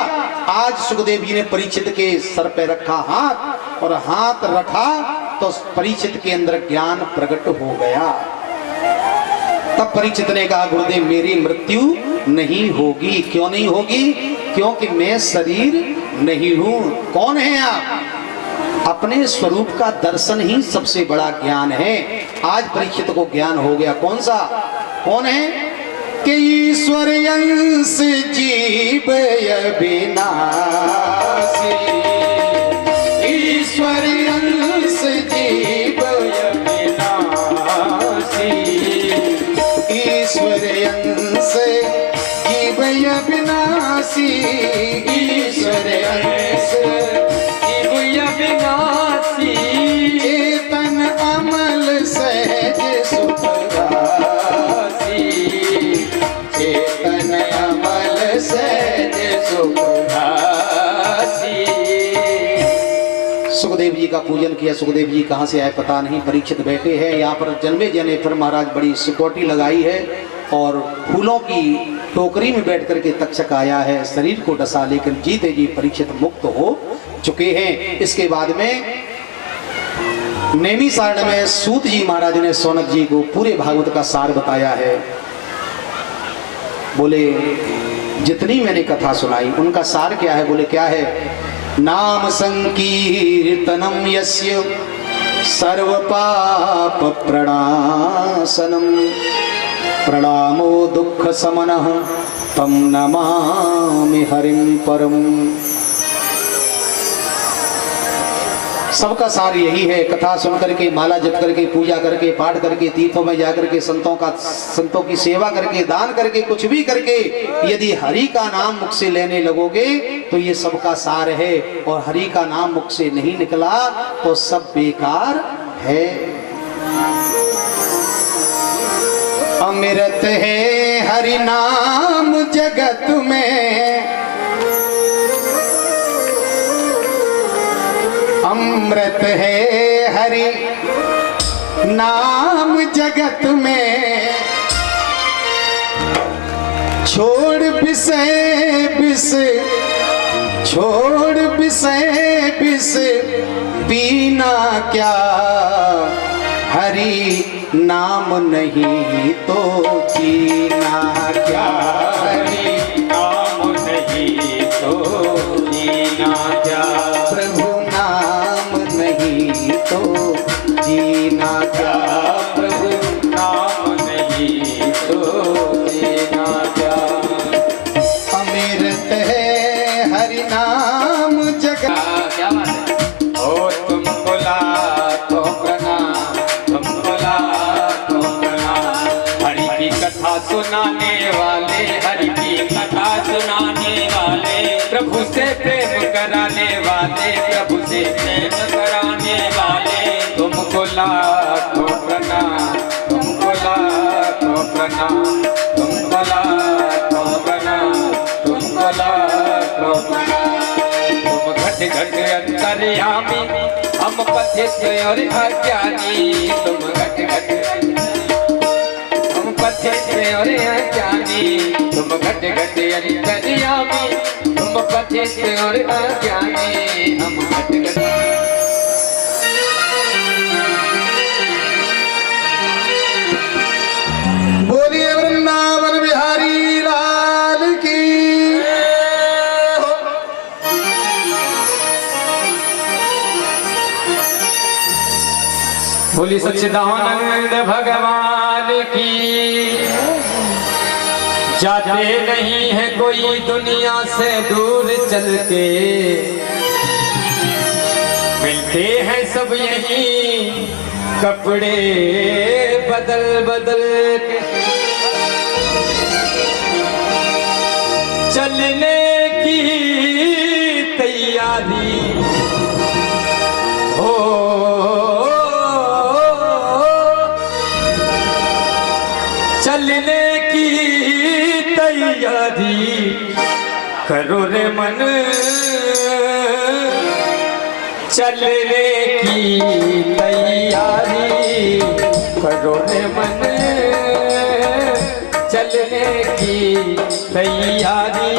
आज सुखदेव जी ने परीक्षित के सर पे रखा हाथ, और हाथ रखा तो परीक्षित के अंदर ज्ञान प्रकट हो गया। तब परीक्षित ने कहा, गुरुदेव मेरी मृत्यु नहीं होगी। क्यों नहीं होगी? क्योंकि मैं शरीर नहीं हूं। कौन है आप? अपने स्वरूप का दर्शन ही सबसे बड़ा ज्ञान है। आज परीक्षित को ज्ञान हो गया। कौन सा? कौन है? कि ईश्वर अंश जीव अविनाशी, ईश्वर अंश जीव अविनाशी, ईश्वर अंश जीव अविनाशी, ईश्वर अंश जीव अविनाशी, चेतन अमल सहज सुख राशि, चेतन अमल सहज सुख राशि। सुखदेव जी का पूजन किया। सुखदेव जी कहाँ से आए पता नहीं। परीक्षित बैठे हैं यहाँ पर। जन्मे जने फिर महाराज बड़ी सिक्योरिटी लगाई है और फूलों की टोकरी में बैठ करके तक्षक आया है शरीर को डसा, लेकिन जीते जी परीक्षित मुक्त हो चुके हैं। इसके बाद में नेमी सारण में सूत जी महाराज ने सौनक जी को पूरे भागवत का सार बताया है। बोले जितनी मैंने कथा सुनाई उनका सार क्या है? बोले क्या है? नाम संकीर्तनम यस्य सर्व पाप प्रणाशनम, प्रणामो दुख समनः तम नमामि हरिं परम। सबका सार यही है। कथा सुन करके, माला जप करके, पूजा करके, पाठ करके, तीर्थों में जाकर के संतों की सेवा करके, दान करके, कुछ भी करके यदि हरि का नाम मुख से लेने लगोगे तो ये सबका सार है। और हरि का नाम मुख से नहीं निकला तो सब बेकार है। अमृत है हरि नाम जगत में, अमृत है हरि नाम जगत में, छोड़ विषय विष, छोड़ विषय विष पीना क्या, हरि नाम नहीं तो जीना क्या, हरि नाम नहीं तो जीना क्या, प्रभु नाम नहीं तो जीना क्या, प्रभु नाम नहीं तो जीना क्या। अमृत है हरि नाम जगत। क्या बात है? ओ तुम बोला तो प्रणाम, तुम बोला तो प्रणाम। हरि की कथा सुनाने वाले, हरि की कथा सुनाने वाले, प्रभु से प्रेम कराने वाले, प्रभु से प्रेम कराने वाले, तुमको लाखों प्रणाम, तुमको लाखों प्रणाम, तुमको लाखों प्रणाम, तुमको लाखों प्रणाम। तुम घट घट अंतर्यामी, हम पथित और अज्ञानी, तुम घट घट, हम पथित और अज्ञानी, तुम घट घट अंतर्यामी, तुम पथित और अज्ञानी, हम घट घट। बोलिए वृंदावन बिहारी लाल की। बोली सच्चिदानंद भगवान की। जाते नहीं है कोई दुनिया से दूर चल के, मिलते हैं सब यही कपड़े बदल बदल के, चलने की तैयारी हो, चलने की तैयारी करो रे मन, चलने की तैयारी करो रे मन, चलने की तैयारी।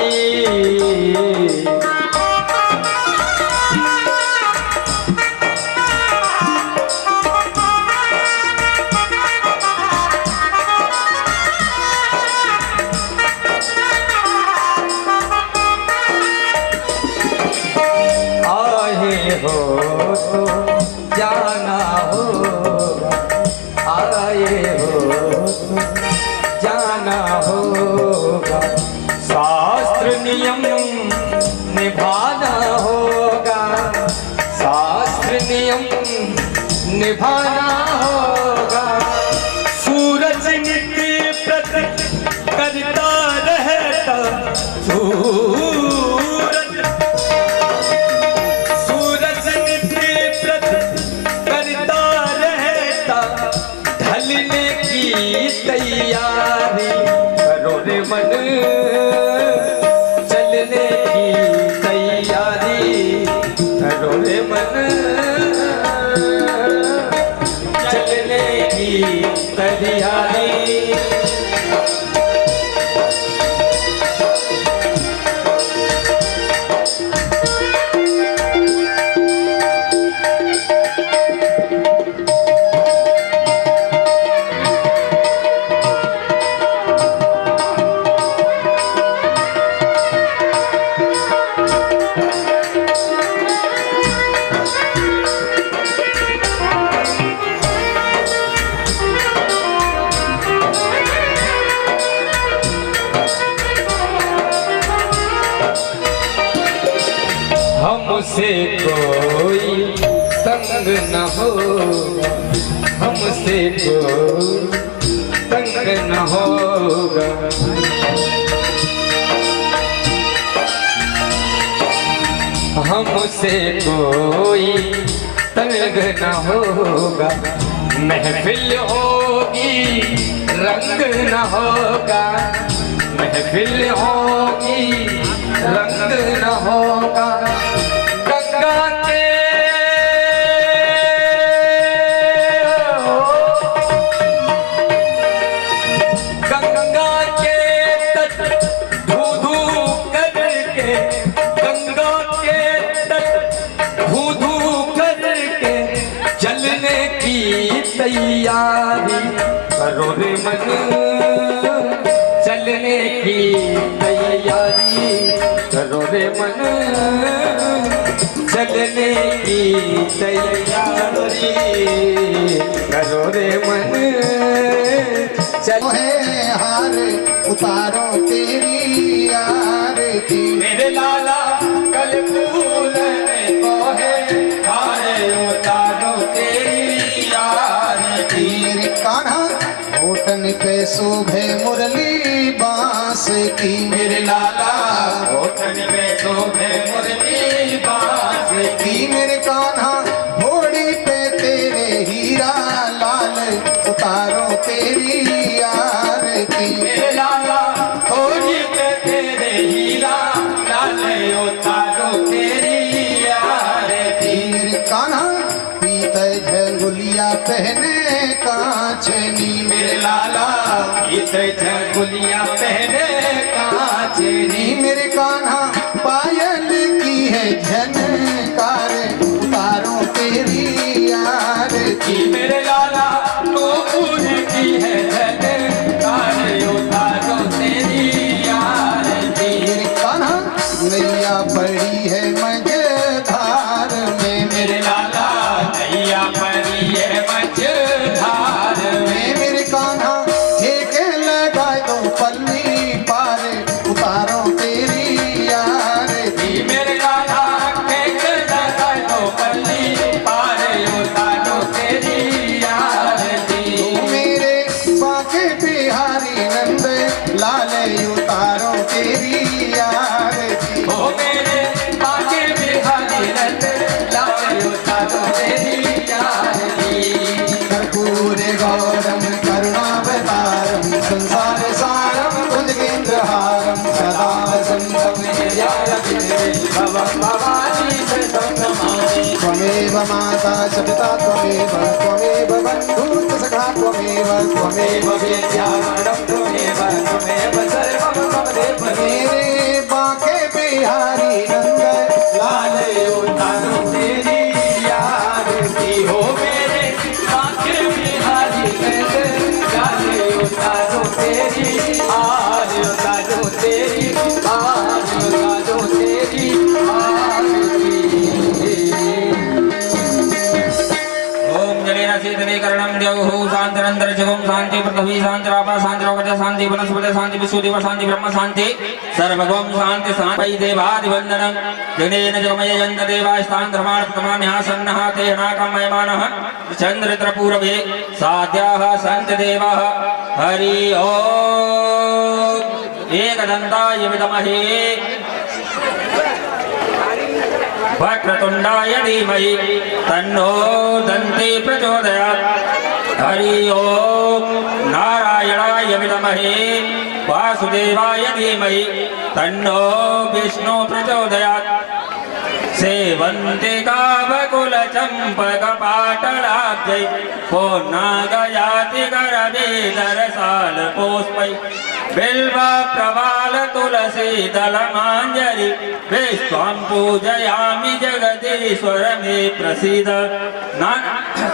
तो जाना होगा, आए हो तो जाना होगा। शास्त्र नियम निभाना होगा, शास्त्र नियम निभाना होगा। सूरज नित्य प्रति करता रहता, सूरज नित्य प्रति करता रहता, ढलने की तैयारी करो रे मन, चलने की तैयारी करो रे मन, चलने की तैयारी। हमसे कोई तंग न होगा, हमसे कोई तंग न होगा। हमसे कोई तंग न होगा, महफिल होगी रंग न होगा, महफिल होगी रंग न होगा। गंगा के तट धू-धू करके, गंगा के तट धू-धू करके, चलने की तैयारी करो रे मन, चलने की तैयारी करो रे मन, चलने की तैयारी करो रे मन, चलो है हार उतारो तेरी आरती। मेरे लाला कल फूल को है हार उतारो तेरी आरती। मेरे कान्हा होठन पे शोभे मुरली बांस की, मेरे लाला होठन पे शोभे मुरली बांस की। मेरे कान्हा घोड़ी पे तेरे हीरा लाल उतारो तेरी आरती। मेरे लाला होली पे तेरे हीरा लाल उतारो तेरी आरती। मेरे कान्हा पीतल झंगुलिया पहने कांचनी, मेरे लाला पीतल झंगुलिया पहने कांचनी। मेरे कान्हा पायल की है झनकार उतारो तेरी आरती। मेरे लाला नूपुर की है झनकार उतारो तेरी आरती। मेरे कान्हा नैया पड़ी है मझधार में, मेरे लाला नैया पड़ी है मझधार में। मेरे कान्हा ठेके लगाए दो पल्ली पार उतारो तेरी आरती। मेरे लाला ठेके लगाए दो पल्ली पार उतारो तेरी आरती। मेरे बाके बिहारी नंद लाल उतारो तेरी आरती। ओ मेरे बाके बिहारी नंद लाल उतारो तेरी आरती। कर्पूर गौरम करुणावतारम संसार सारम भुजगेन्द्रहारम सदा वसंतम त्वमेव माता च पिता त्वमेव, त्वमेव बन्धुश्च सखा त्वमेव, त्वमेव विद्यावरं त्वमेव, त्वमेव सर्वं मम देव। मेरे बाके बिहारी नंद लाल उतारो तेरी आरती। हो मेरे बाके बिहारी नंद लाल उतारो तेरी आरती, उतारो तेरी आरती, उतारो तेरी आरती। शांति पृथ्वी शांति रापा शांति लोकस्य शांति वनस्पति शांति विश्वदेव शांति ब्रह्म शांति सर्वभौम शांति शांति देवादिवंदनं जनेन जगमय यन्त देवास्तान् धर्मान् प्रथमान्यासन्नः तेनाकमयमानः चन्द्रत्रपूरवे साध्याः सन्ति देवाः हरि ओम् एकदन्ताय विद्महे वक्रतुण्डाय धीमहि तन्नो दन्ती प्रचोदयात् हरि ओम् नारायणाय विद्महे वासुदेवाय धीमहि तन्नो विष्णु प्रचोदयात् सेवन्ते कावकुल चम्पक पाटलाब्जै पूर्णागयाति करवेदरसाल पुष्पै बिल्वा प्रवाल तुलसी दलमाञ्जरी विश्वां पूजयामि जगदीश्वर मे प्रसीद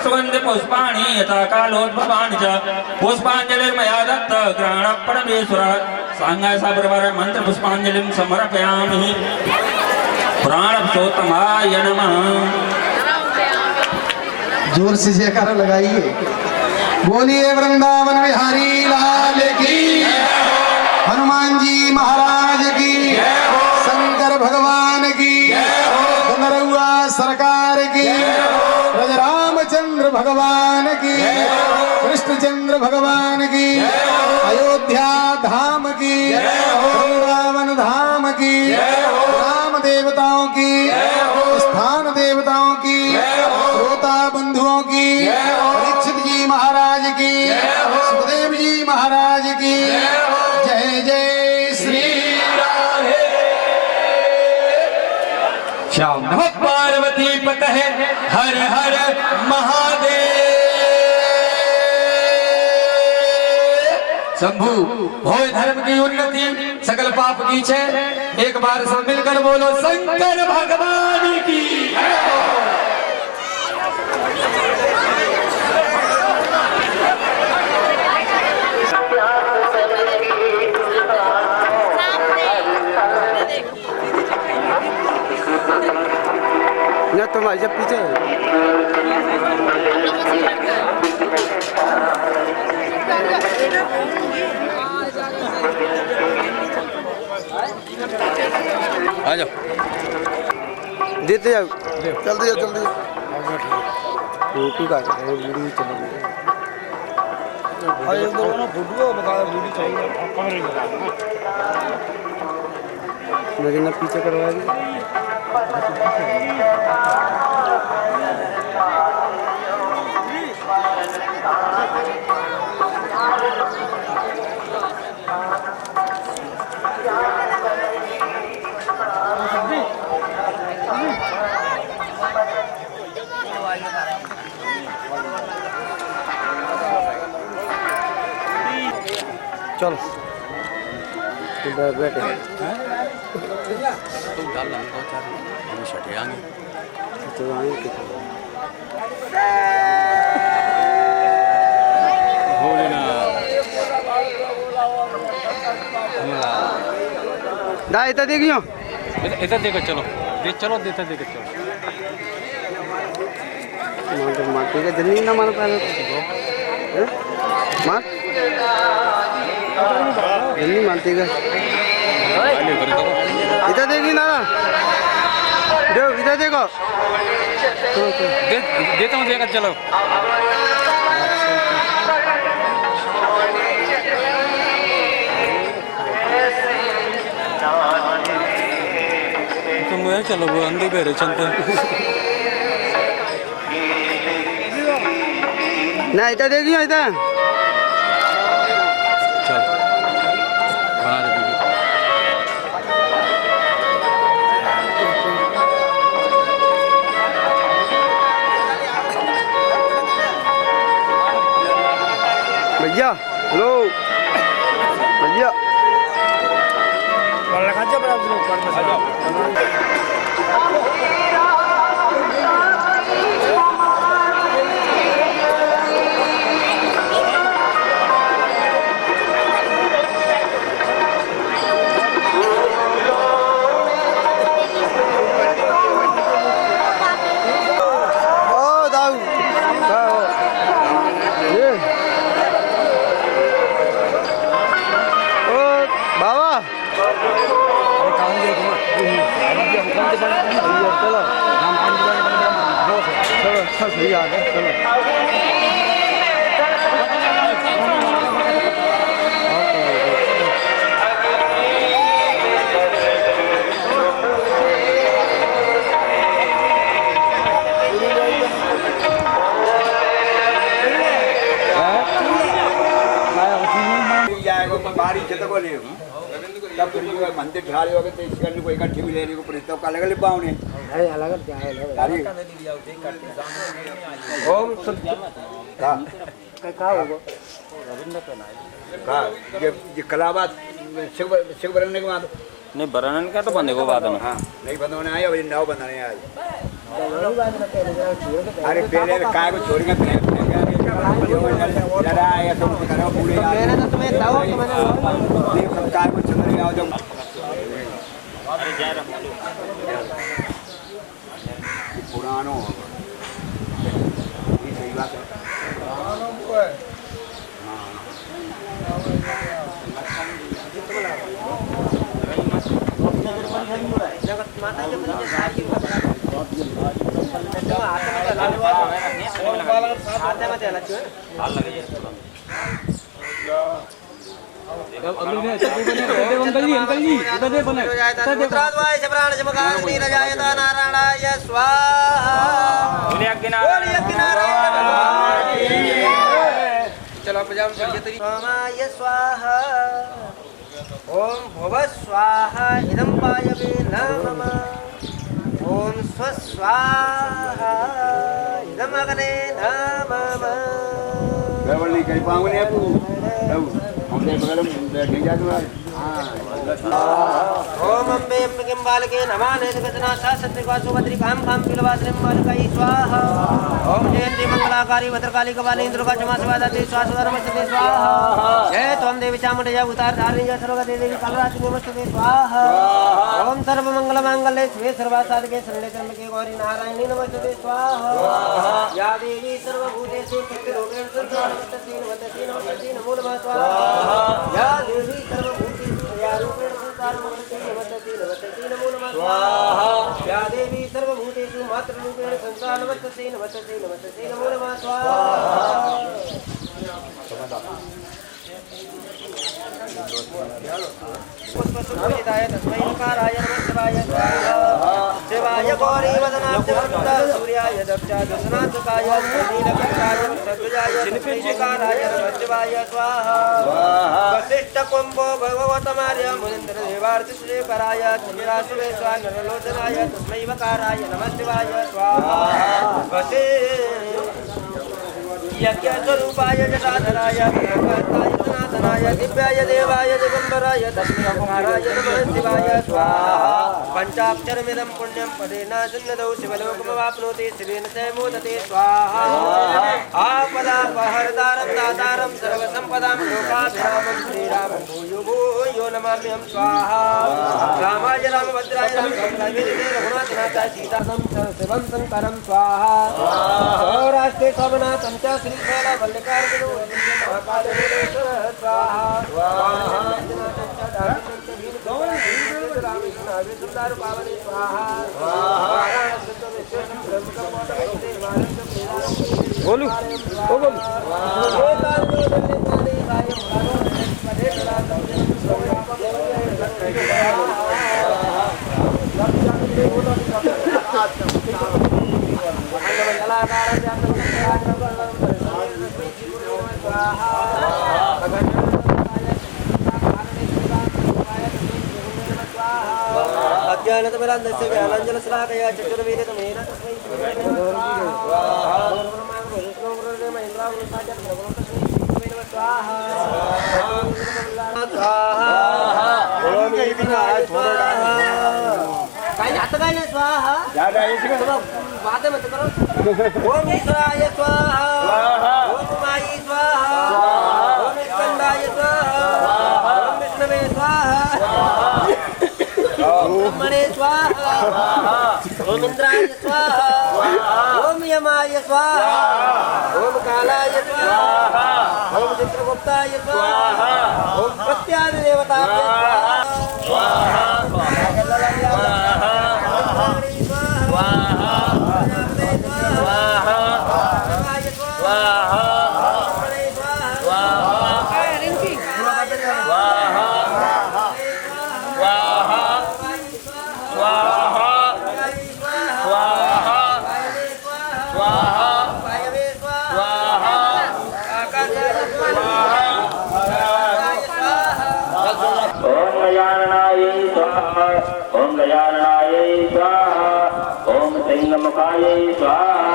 सुगन्ध पुष्पाणि यथा कालोद्भवानि च पुष्पाञ्जलिर्मया दत्त ग्रहण परमेश्वर साङ्गसप्रवर मंत्र पुष्पाञ्जलिं समर्पयामि प्राणपुरुषोत्तमाय नमः। जोर से जयकारा लगाइए। बोलिए वृंदावन बिहारी लाल की, हनुमान जी महाराज की, शंकर भगवान की, गंधर्वा सरकार की, रामचंद्र भगवान की, कृष्णचंद्र भगवान की, अयोध्या धाम की, वृंदावन धाम की, राम देवताओं की, स्थान देवताओं की, श्रोता बंधुओं की, परीक्षित जी महाराज की, सुखदेव जी महाराज की, जय जय श्री राधे श्याम नमः पार्वती पतः हर हर महादेव। शंभु भोय धर्म की उन्नति सकल पाप की क्षय। एक बार सब मिलकर बोलो शंकर भगवान की। ना तुम्हारी जब पीछे आ जाओ, देते जाओ, जल्दी जाओ जल्दी। फोटो का वीडियो चलेगी। अरे दोनों फोटो बता वीडियो चाहिए। मेरे ना पीछे करवाएगी। चलो बैठे तुम डाल लो दो चार हम छठे आएंगे तो आएंगे दा इतना देखियो इधर देखो चलो चलो इधर देखो चलो मारते का जल्दी ना मार पाए मार जल्दी मारते का इधर देखी ना देखो इधर देखो देता हूँ देखा चलो तुम चलो वो अंदर बैठे चलते ना इधर देखियो इधर चल बना दे वीडियो भैया हेलो भैया चलो सही आ गया चलो बारी जत को ले तब फिर जो मंदिर ठाड़े हो गए तो इसका कोई इकट्ठी भी लेने को पड़े तो अलग अलग पावने अरे अलग क्या है ओम का होगा रविंद्र का नाम का ये कलाबाद शिव बनने के बाद नहीं बरनन का तो बंदे को बात है हां नहीं बनवाने आए अभी नाव बनाने आए अरे पहले काय को छोड़ के जरा आया तो करो पूरे मैंने तो तुम्हें दाव कि मैंने ये सब काय को चंद्र आओ जब अरे जा रहा पुरानो ये सही बात है माता के नारायणाय स्वाहा चलो स्वामाय स्वाहा ओम भुव स्वाहा इदं पायवे नमः ओम स्वस्वाहा इदं अग्ने नमः गवली कई पावने तू हमने बगल में बैठ जा ओम अम्बे अम्बिके बालके नमाने जगतना सत्यवा सुभद्रिकां कां पिलवाश्रीं बालकै स्वाहा ओम जयंती मंगलाकारी भद्रकाली कपाली दुर्गा क्षमा स्वादाते स्वासुधर्मस्ते स्वाहा जय त्वं देवी चामुण्डी जय उतार धारिणी जय सर्वगते देवी कालरात्रि नमस्ते स्वाहा ओम सर्व मंगल मांगल्ये शिवे सर्वासाधके शरण्ये त्र्यंबके गौरी नारायणी नमस्ते स्वाहा या देवी सर्वभूतेषु शक्तिरूपेण संस्थिता नमस्ते नमो नमः स्वाहा या देवी सर्वभूतेषु रूपेण संसार नमस्ते नमो नमः स्वाहा या देवी सर्वभूतेषु मातृरूपेण संसार नमस्ते नमो नमः स्वाहा पुष्पसुभूषिताय तस्मै नकाराय नमः शिवाय स्वाहा शिवाय गौरी वदनाब्ज सूर्याय दक्षादशनाथकाय नीलकण्ठाय सद्वजाय श्रीकाराय नमः शिवाय स्वाहा वसिष्ठकुम्भो भगवतमार्य मुनीन्द्रदेवार्तिश्रीकराय चन्द्रासुरेश्वर नरलोचनाय तस्मै वकाराय नमः शिवाय स्वाहा यज्ञस्वरूपाय जटाधराय सनातनाय दिव्याय देवाय दिगंबराय दक्षिणाकाराय नमः शिवाय स्वाहा पंचाक्षरमिदं पुण्यं पदेन सन्नदौ शिवलोकमवाप्नोति शिवेन च मोदते स्वाहा आपदापहर्तारं दातारं सर्वसम्पदां लोकाभिरामं श्रीरामं भूयो भूयो नमाम्यहं स्वाहा रामाय रामभद्राय रामभद्राय रघुनाथनाथाय सीतासं शिवं शङ्करं स्वाहा सौराष्ट्रे सोमनाथं च श्रीशैल मल्लिकार्जुनो महाकालेश्वर स्वाहा सुंदर पावनी स्वाहा बोलू ओ बोलू अज्ञानतमरान्धस्य ज्ञानाञ्जलशलाकया चतुर्वेदतमेन तस्मै काय आता काय नाही स्वाहा बात मत करो ओम ईश्वराय स्वाहा ओम माई स्वाहा ओम स्कंदाय स्वाहा ओम विष्णवे स्वाहा ओम मणे स्वाहा ओम इंद्राय स्वाहा ओम यमाय स्वाहा ओम कालाय स्वाहा ओम चित्रगुप्ताय स्वाहा ओम प्रत्यादि देवताभ्यः स्वाहा स्वाहा ओम गजाननाय स्वाहा ओम सिंहमुखाय स्वाहा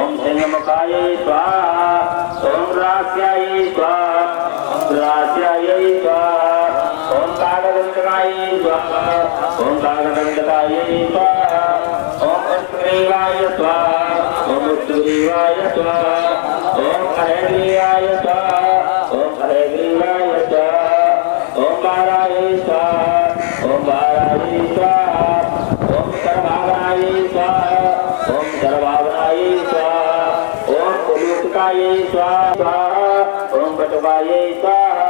ओम सिंहमुखाय स्वाहा ओम रास्याय स्वाहा ओम रास्याय स्वाहा ओम कागदंडकाय स्वाहा ओम कागदंडकाय स्वाहा ओम उत्ग्रीवाय स्वाहा ओम उत्ग्रीवाय स्वाहा ओम हयग्रीवाय स्वाहा ओम हयग्रीवाय स्वाहा ओम बाराय स्वाहा ओम बाराय स्वाहा ओम सर्वभावनाय स्वाहा ओम सर्वभावनाय स्वाहा ओम कुलुत्काय स्वाहा ओम बटवाय स्वाहा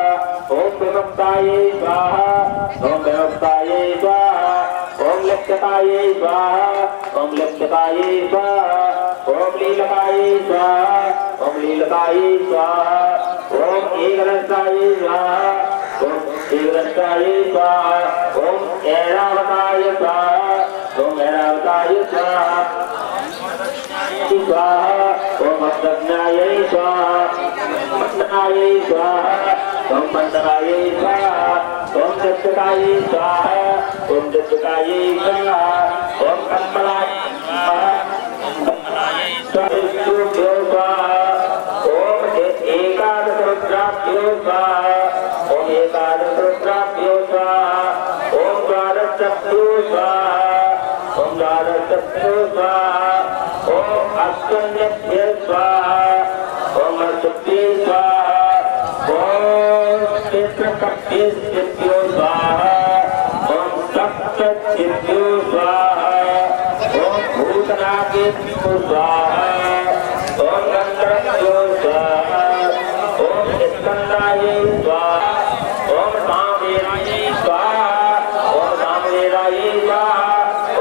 ओम विमुक्ताय स्वाहा ओम विमुक्ताय स्वाहा ओम लिप्तकाय स्वाहा ओम लिप्तकाय स्वाहा ओम लीलकाय स्वाहा ओम लीलकाय स्वाहा ओम एकरसाय स्वाहा ओम एकरसाय स्वाहा ओम ऐरावताय स्वाहा ओम ऐरावताय स्वाहा स्वाहा ओम अष्टज्ञाय स्वाहा मन्नाय स्वाहा ओम मन्नाय स्वाहा ओम दत्तकाय स्वाहा ओम दत्तकाय स्वाहा ओम कमलाय स्वाहा कमलाय स्वाहा ओम एकादश रुद्राभ्यो स्वाहा ओम एकादश रुद्राभ्यो स्वाहा ओम द्वादश चक्षु स्वाहा ओम द्वादश चक्षु स्वाहा ओम अष्टन्यभ्य स्वाहा ओम अष्टभ्य स्वाहा ओम क्षेत्रकभ्यो स्वाहा ओम सप्तभ्यो स्वाहा ओम भूतनाभ्यो स्वाहा ओम गन्धर्वभ्यो स्वाहा ओम स्कन्दाय स्वाहा ओम सामवेदाय स्वाहा ओम सामवेदाय स्वाहा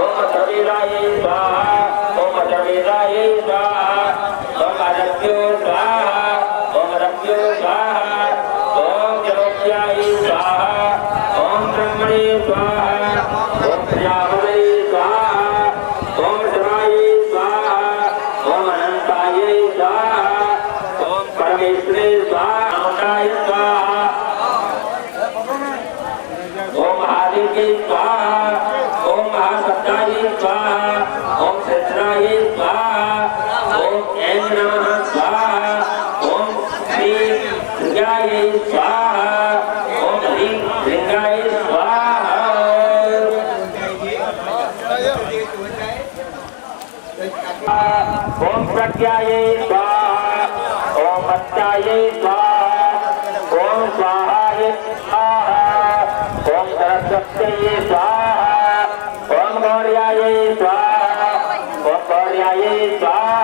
ओम सवेदाय स्वाहा ओम सवेदाय स्वाहा ओम अरभ्यो स्वाहा ओम अरभ्यो स्वाहा ओम जलोक्याय स्वाहा ओम ब्रह्मणे स्वाहा ओम प्रजापतये स्वाहा ओम शिवाय स्वाहा ओम अनंताय स्वाहा ओम परमेश्वरे स्वाहा अमृताय स्वाहा ओम महादेव्ये स्वाहा ओम महासत्ताय स्वाहा ओम कृष्णाय स्वाहा ओम ऐं नमः स्वाहा ओम श्रीं लिंगाय स्वाहा ओम ह्रीं लिंगाय स्वाहा ओम प्रज्ञाय स्वाहा ओम मत्ताय स्वाहा ओम स्वाहाय स्वाहा ओम सरस्वत्यै स्वाहा ओम गौर्याय स्वाहा ओम गौर्याय स्वाहा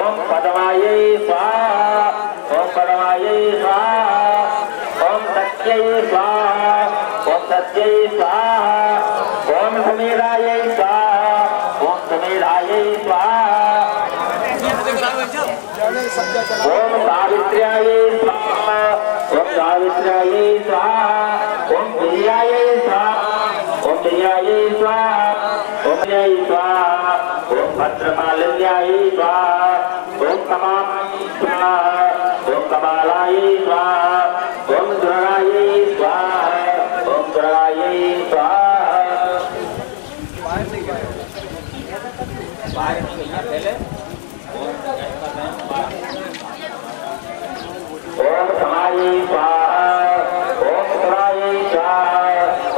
ओम पद्माय स्वाहा ओम पद्माय स्वाहा ओम सत्यै स्वाहा ओम सत्यै स्वाहा ओम समीराय स्वाहा ओम समीराय स्वाहा ओम सावित्र्याय स्वाहा ओम सावित्र्याय स्वाहा ओम प्रियाय स्वाहा ओम प्रियाय स्वाहा ओम जय स्वाहा ओम भद्रपाल्याय स्वाहा ओम कमालाय स्वाहा ओम कमालाय स्वाहा ओम दुर्गाय स्वाहा ओम दुर्गाय स्वाहा ओम समाय स्वाहा ओम सुराय स्वाहा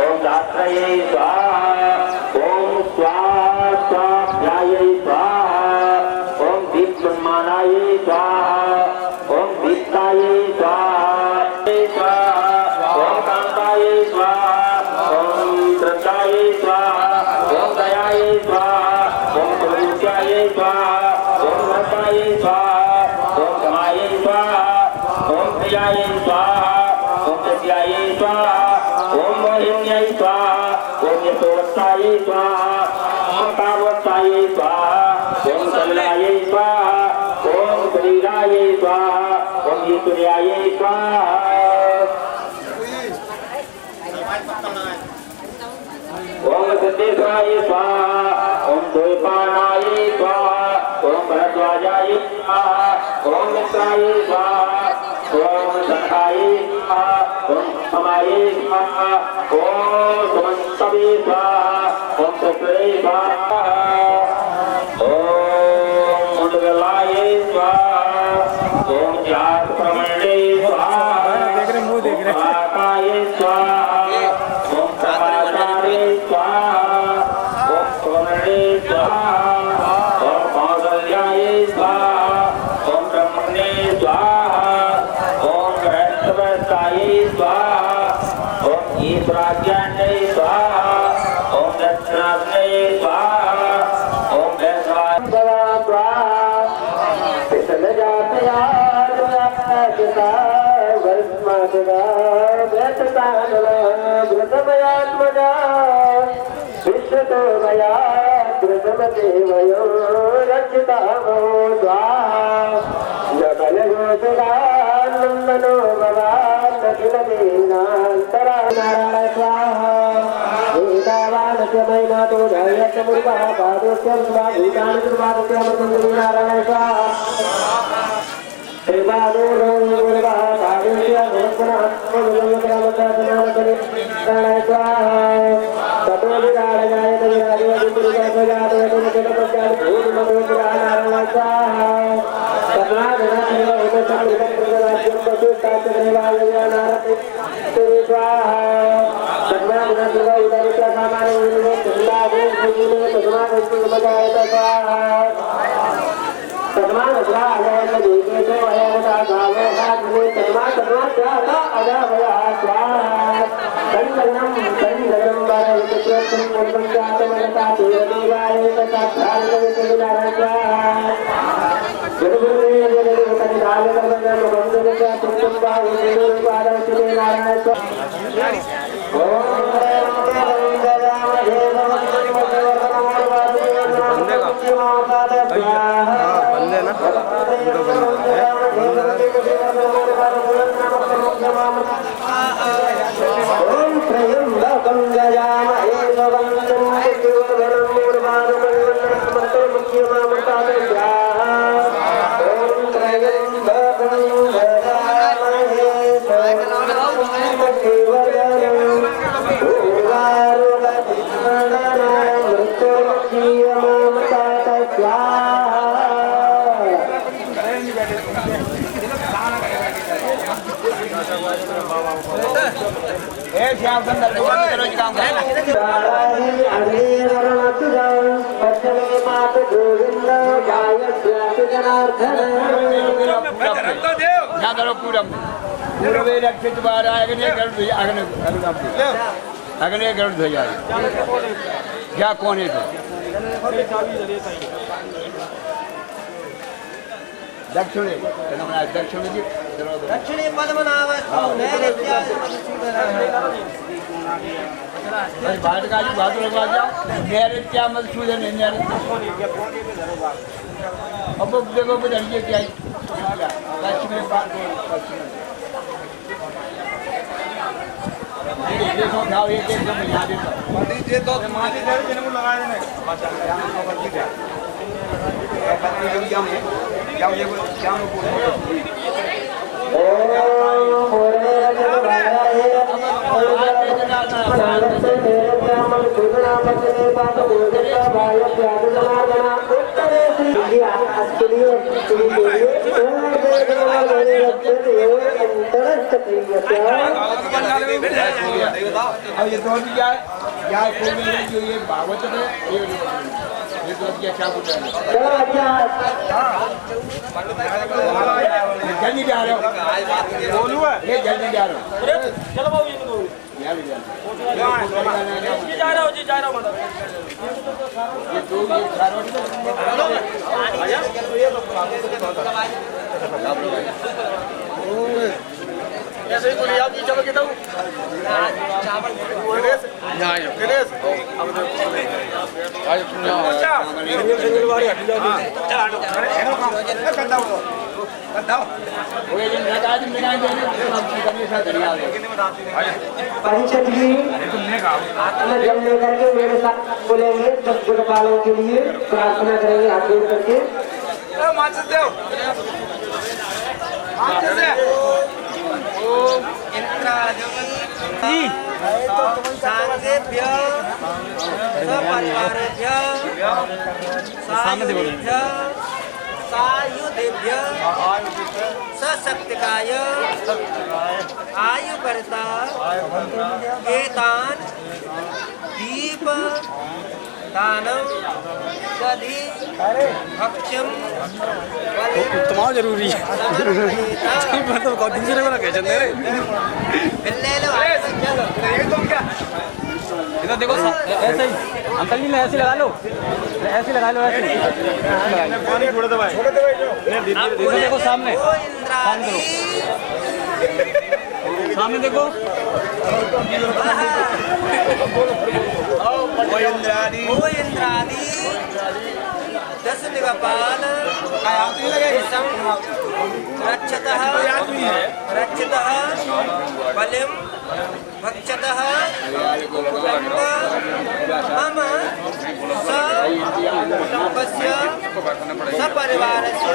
ओम दात्रय स्वाहा ओम स्वाहा स्वाध्याय स्वाहा ओम दीप्तमानाय स्वाहा ओम दीप्ताय स्वाहा ओम कांताय स्वाहा ओम द्रष्टाय स्वाहा ओम दयाय स्वाहा ओम प्रभुत्याय स्वाहा ओम भक्ताय स्वाहा ओम समाय स्वाहा ओम प्रियाय स्वाहा ओम सत्याय स्वाहा ओम मोहिन्याय स्वाहा ओम यशोवत्साय स्वाहा ओम कामवत्साय स्वाहा ओम कमलाय स्वाहा ओम शरीराय स्वाहा ओम ईश्वर्याय स्वाहा ओम सिद्धेश्वराय स्वाहा ओम द्वैपायनाय स्वाहा ओम भरद्वाजाय स्वाहा ओम मित्राय स्वाहा ओम सखाय स्वाहा ओम समाय स्वाहा ओम समस्त स्वाहा ओम मुंडगलाय स्वाहा ओम जात प्रमंडे स्वाहा ओम आकाय स्वाहा ओम प्रभातारे स्वाहा ओम प्रमंडे स्वाहा ओम कौसल्याय स्वाहा ओम ब्रह्मणे स्वाहा ओम रहस्यवताय स्वाहा ओम ईश्वराज्ञाने स्वाहा ओम दक्षिणाग्ने स्वाहा ओम वैश्वानरा स्वाहा पितलजातया दुराजता वर्ष्मादगा व्यततानला व्रतमयात्मजा विश्वतोमया व्रतमदेवयो रक्षितामो स्वाहा जगलगोपगानन्दनो भवान् दक्षिणदेनान्तरा नारायण स्वाहा वेदावानस्य महिमातो धैर्यमुर्वः पादोस्यं स्वाभूतानि दुर्वादस्य मन्दुरि नारायण स्वाहा त्रिपादो रोगुर्वः पादोस्यं भगवन्ः मुनियोगरामदासनामकरि नारायण स्वाहा ततो विराजयाय विराजयति पुरुषाय जगतपत्यानि भूमिमोग्रः नारायण स्वाहा तन्नादनाय उपसंकृतं पशुताचरेवाय नारायण स्वाहा तन्नादनाय उदरिता सामान्य विनिमय चंदाभो भूमिने तस्मात् मजायत स्वाहा तस्मात् स्वाहाय देवे तो अयवता गावो हाग्ने तस्मात् स्वाहा अजावया स्वाहा तन्नम वरवित्रं मुल्पञ्चातमनता देवाय तत्साधारणं नारायण स्वाहा गुरुगुरुदेव अगले गरुड़ ध्वजा क्या कौन है दक्षिणे दक्षिण जी दक्षिणी पद्मनाभस्तु नैऋत्याय भारत का बात लगवा जाओ नैऋत्या मधुसूदन अब देखो बदलिए क्या पश्चिम में बात पश्चिम देखो जाओ एक एक में याद है पंडित जी तो माटी दे जिनको लगा देने पत्नी जो जाम है जाओ ये जाम अब ये तो क्या क्या जो ये भागवत है ये तो क्या पूछ रहे हैं जल्दी जा रहे हो बोलू है ये जल्दी जा रहे हो चलो बाबू ये बोल ये जा रहा हूं ये दो ये चारों ऐसे ही बोलिए आप चलो कितना गणेश गणेश आज परिषद जी आत्मा जल लेकर के मेरे साथ बोलेंगे 10 गुणपालों के लिए प्रार्थना करेंगे हाथ जोड़ करके सांसेभ्य सपरिवारेभ्यः सायुधेभ्यः सायुधेभ्यः सशक्तिकाय आयुकर्ता एतान् दीप दानं दधि भक्ष्यं तुम्हारा जरूरी है मतलब दूसरे को ना कह चलते रे इधर देखो ऐसे ही अंकल जी ने ऐसे लगा लो ऐसे लगा लो ऐसे छोड़ दो भाई इधर देखो सामने सामने देखो ओ इंद्रादि दस दिगपाल रक्षतः बलिं भक्षतः कुटुम्ब मम कुटुम्बस्य सपरिवारस्य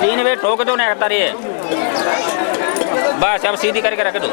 तीन वे ठोक दो ना करता रही बस अब सीधी करके रख दो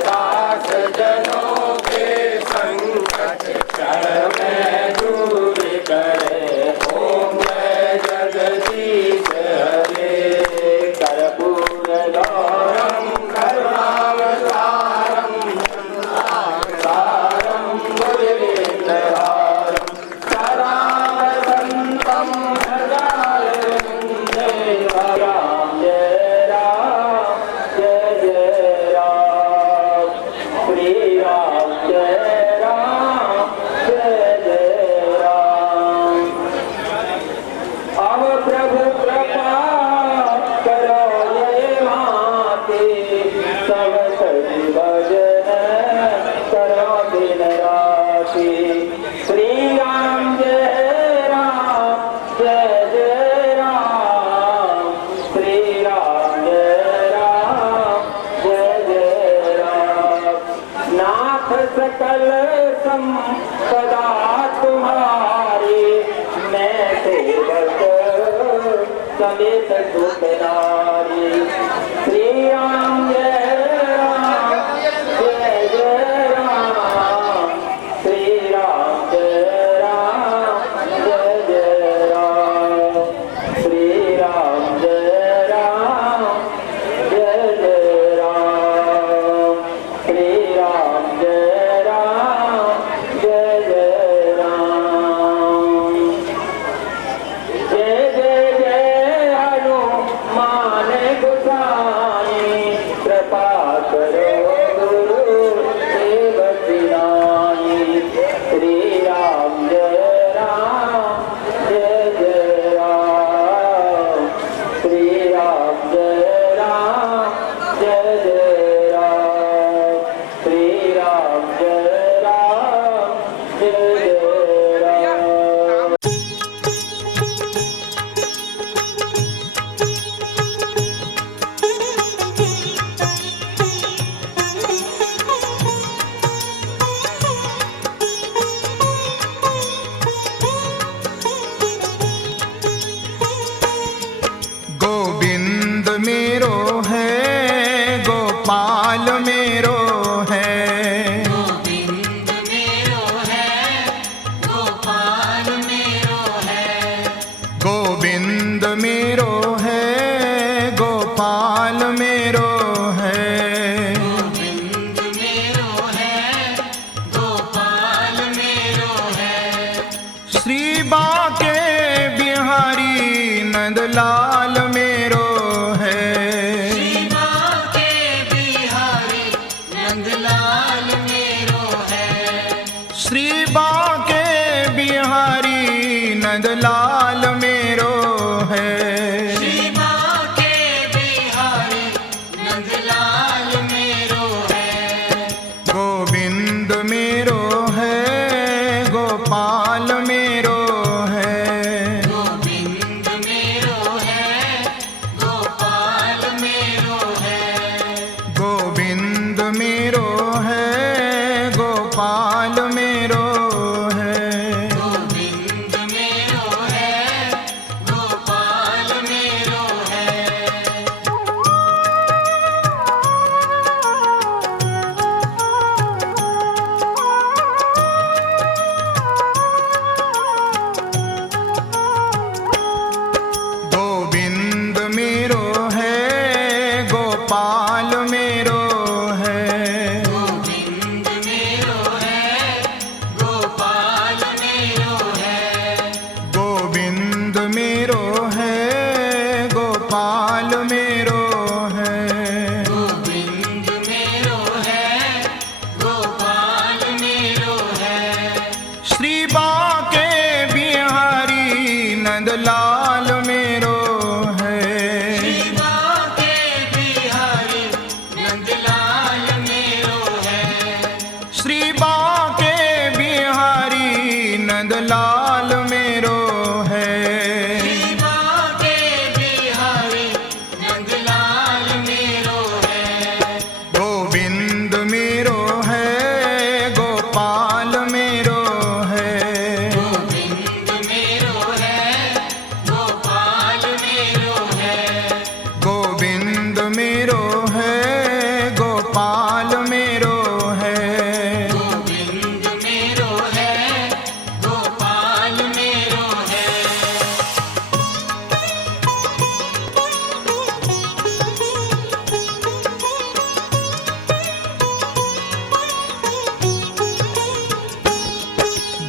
दास जनों के संकट क्षण में दूर सदा तुम्हारे मैं सेवक समेत सुखदारी। श्री राम जय राम जय जय राम, श्री राम जय राम जय जय राम, श्री राम जय राम जय जय राम, श्री राम जय राम जय जय राम। जय जय जय हनुमान गोसाई, कृपा करो गुरु सेवक नाई। श्री राम जय राम जय जय राम, श्री राम जय राम जय जय राम, श्री राम जय राम जय जय राम। गोविंद मेरो है, गोपाल मेरो है, गोविंद मेरो है, गोपाल मेरो है, गोविंद मेरो है, गोपाल मेरो है, गोविंद मेरो है, गोपाल मेरो है। श्री बाके बिहारी नंदलाल मेरो है, श्री बाके बिहारी नंदलाल मेरो है, श्री बाके बिहारी नंदलाल मेरो है, श्री बाके बिहारी नंदलाल मेरो है। गोविंद मेरो है, गोपाल मेरो है, गोविंद मेरो है, गोपाल मेरो है, गोविंद मेरो है, गोपाल मेरो है, गोविंद मेरो है, गोपाल मेरो है। गोविंद मेरो है, गोपाल मेरो है, गोविंद मेरो है, गोपाल मेरो है, गोविंद मेरो है, गोपाल मेरो है, गोविंद मेरो है, गोपाल मेरो है। श्री बाके बिहारी नंदलाल मेरो है, श्री बाके बिहारी नंदलाल मेरो है, श्री बाके बिहारी नंदलाल मेरो है, श्री बाके बिहारी नंदलाल मेरो है। गोविंद मेरो है, गोपाल मेरो है, गोविंद मेरो है, गोपाल मेरो है, गोविंद मेरो है, गोपाल मेरो है, गोविंद मेरो है, गोपाल मेरो है।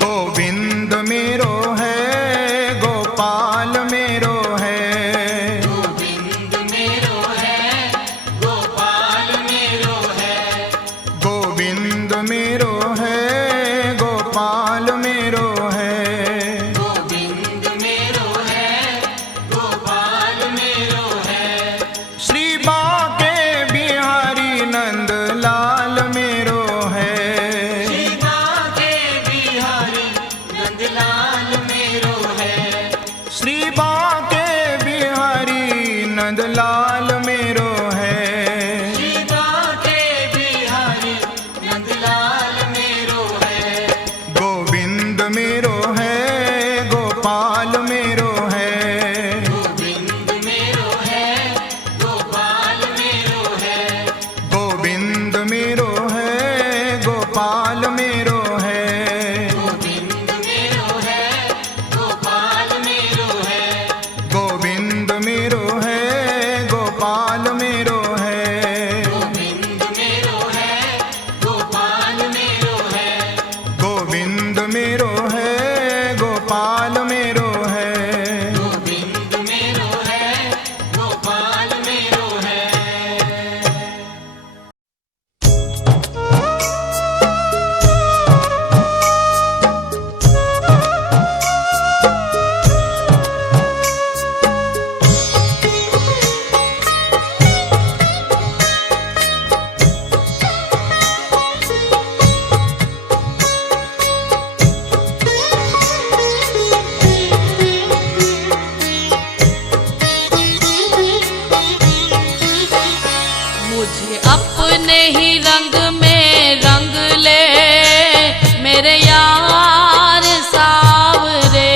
गोविंद मेरो है, गोपाल मेरो है, गोविंद मेरो है, गोपाल मेरो है, गोविंद मेरो है, गोपाल मेरो है, गोविंद मेरो है, गोपाल मेरो है। श्री बाके बिहारी नंदलाल मेरो है, श्री बाके बिहारी नंदलाल मेरो है, श्री बाके बिहारी नंदलाल मेरो है, श्री बाके बिहारी नंदलाल मेरो है। गोविंद मेरो है, गोपाल मेरो है। गोविंद मेरो है, गोपाल मेरो है। गोविंद मेरो है, गोपाल मेरो है। गोविंद मेरो है, गोपाल मेरो है। गोविंद मेरो है, गोपाल मेरो है। गोविंद मेरो है, गोपाल मेरो है। गोविंद मेरो है, गोपाल मेरो है। गोविंद मेरो है, गोपाल मेरो है। मुझे अपने ही रंग में रंग ले मेरे यार सावरे।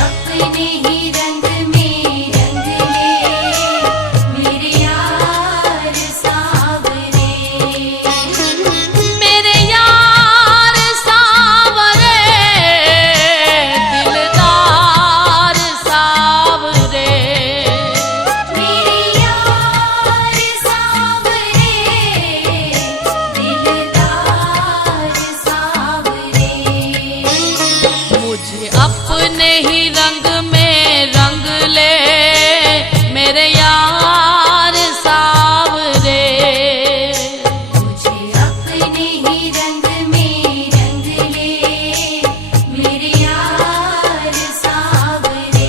अपने ही रंग में रंग ले मेरे यार सावरे। मेरे यार सावरे, दिलदार सावरे। मेरे यार सावरे, दिलदार सावरे। मुझे अपने ही रंग में रंग ले मेरे यार सावरे। मुझे अपने ही रंग में रंग ले मेरे यार सावरे।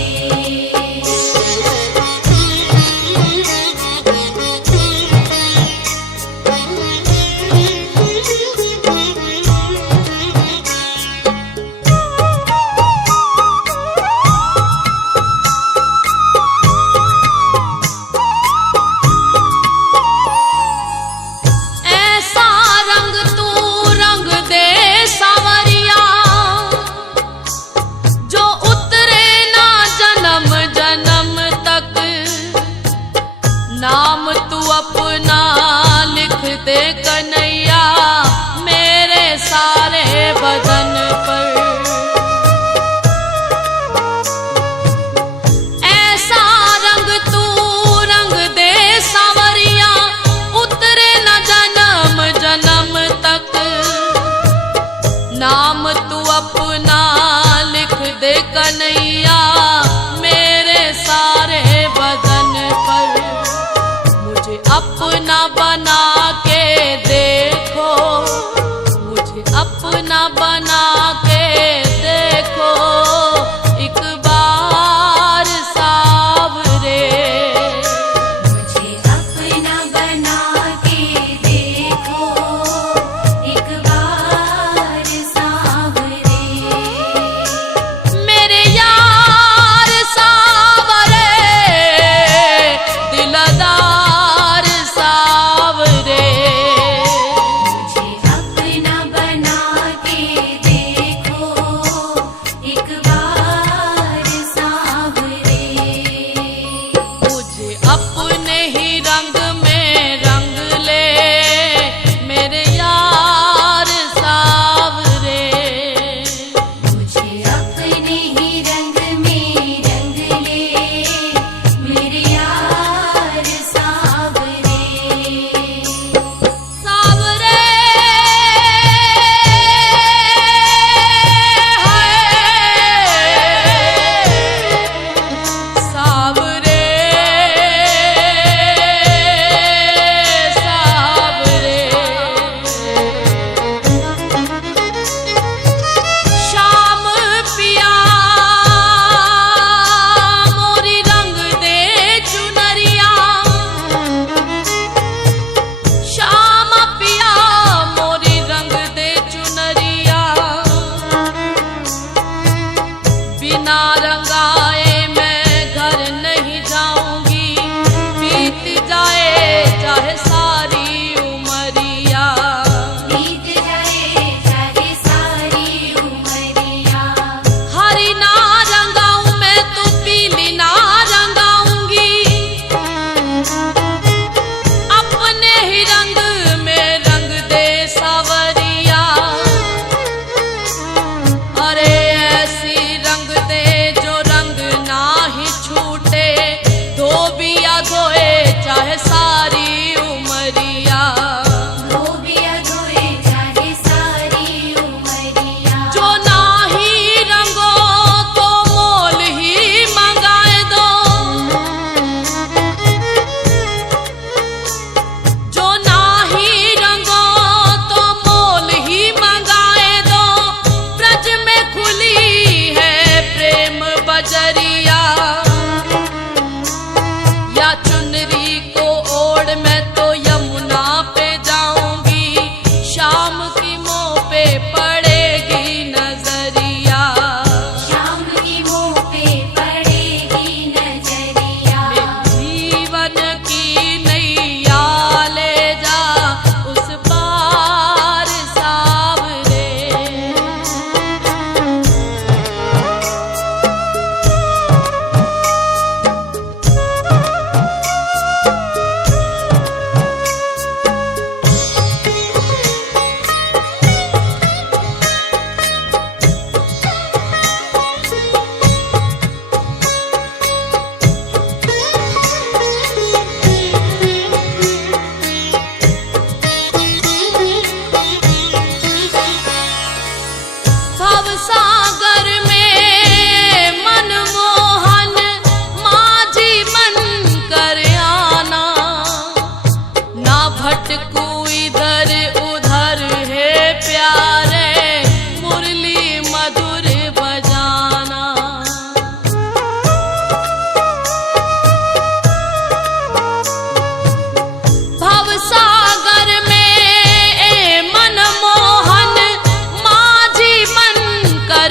ऐसा रंग तू रंग दे सावरिया, जो उतरे ना जन्म जन्म तक। नाम तू अपना लिख दे कन्हैया मेरे सारे बदन पर। ऐसा रंग तू रंग दे सावरिया, उतरे न जन्म जन्म तक। नाम तू अपना लिख दे कन्हैया मेरे सारे बदन पर। मुझे अपना बना के देखो, मुझे अपना बना के देखो एक बार सावरे। मुझे अपना बना के देखो एक बार सावरे। मेरे यार सावरे, दिलदार सावरे। मुझे अपना बना के भवसागर में मनमोहन माझी मन कर आना, ना भटकू इधर उधर है प्यारे मुरली मधुर बजाना। भवसागर में मनमोहन माझी मन कर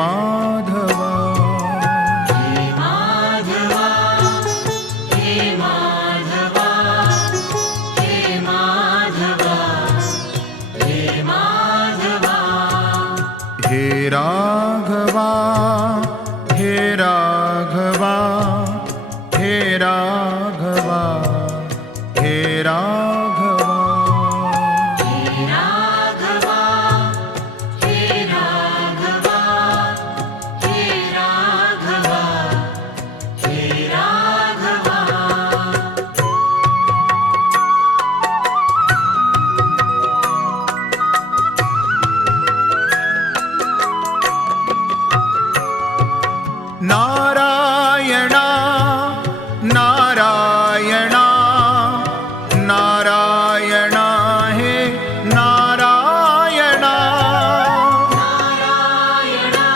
माधवा माधवा हे माधवा हे माधवा हे माधवा हे राघवा हे राघवा हे राघवा हे राघवा हे राघवा हे राघवा हे राघवा हे राघवा नारायणा नारायणा नारायणा हे नारायणा नारायणा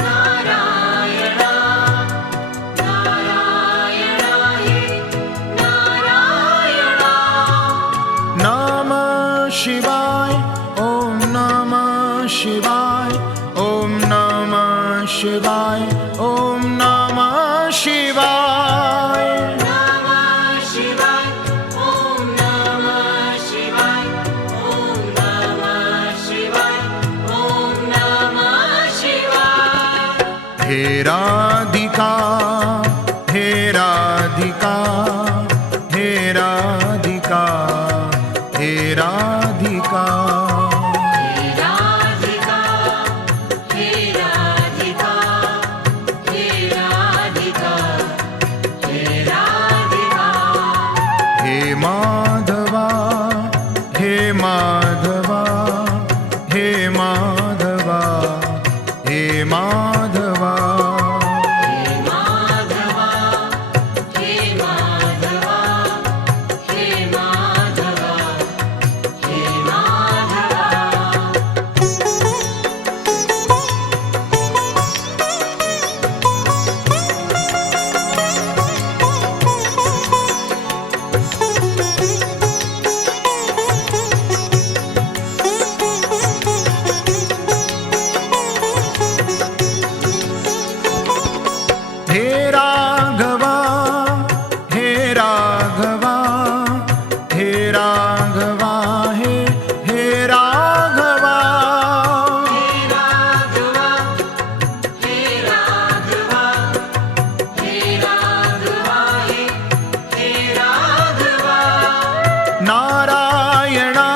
नारायणा नारायणा हे नारायणा नमः शिवाय ओम नमः शिवाय ओम नमः शिवाय ओम नमः शिवाय नमः शिवाय ओम नमः शिवाय ओम नमः शिवाय ओम नमः शिवाय हे राधिका हे राधिका हे राधिका हे राधिका हे राधिका हे राधिका हे राधिका हे राधिका हे माधवा हे माधवा हे माधवा हे माधवा हे माधवा हे माधवा हे माधवा हे माधवा हे राघवा हे राघवा हे राघवा हे राघवा हे राघवा हे राघवा हे राघवा हे राघवा नारायणा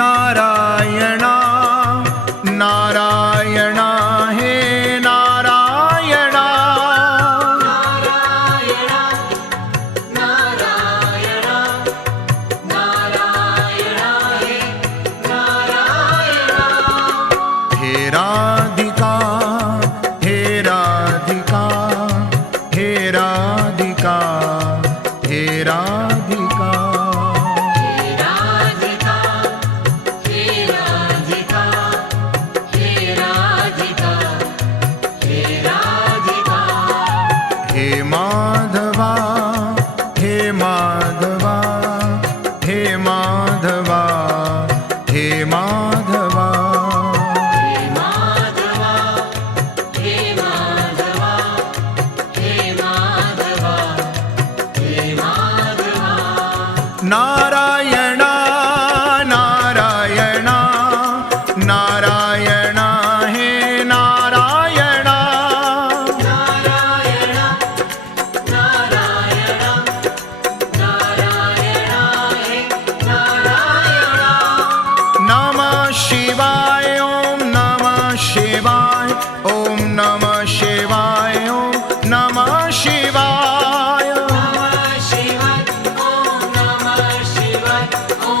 नारायणा नारायणा हे नारायणा नारायणा नारायणा नारायणा हे नारायणा हे राधिका हे राधिका हे राधिका हे राधिका हे राधिका हे राधिका हे राधिका हे राधिका हे माधवा हे माधवा हे माधवा हे माधवा हे माधवा हे माधवा हे माधवा हे माधवा नारायणा नारायणा नारायणा हे नारायणा नारायणा नारायणा नारायणा हे नारायणा नमः शिवाय ओम नमः शिवाय ओम नमः शिवाय ओम नमः शिवाय नमः शिवाय ओम नमः शिवाय ओम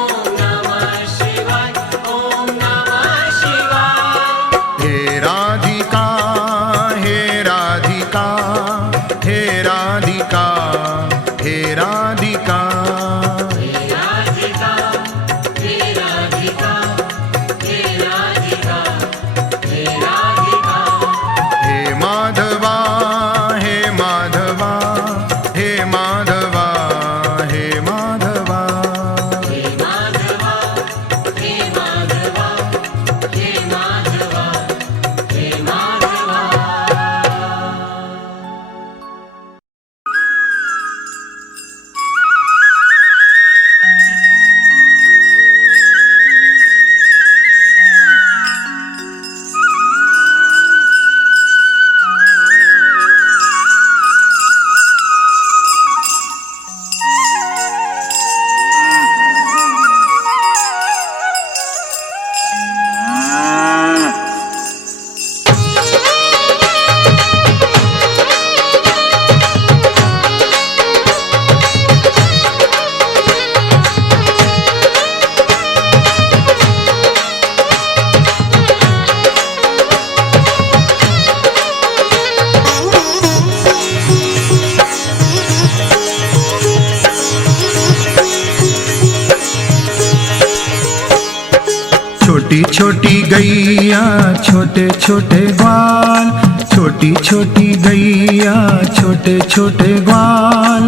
छोटी गैया छोटे छोटे ग्वाल, छोटी छोटी गैया छोटे छोटे ग्वाल,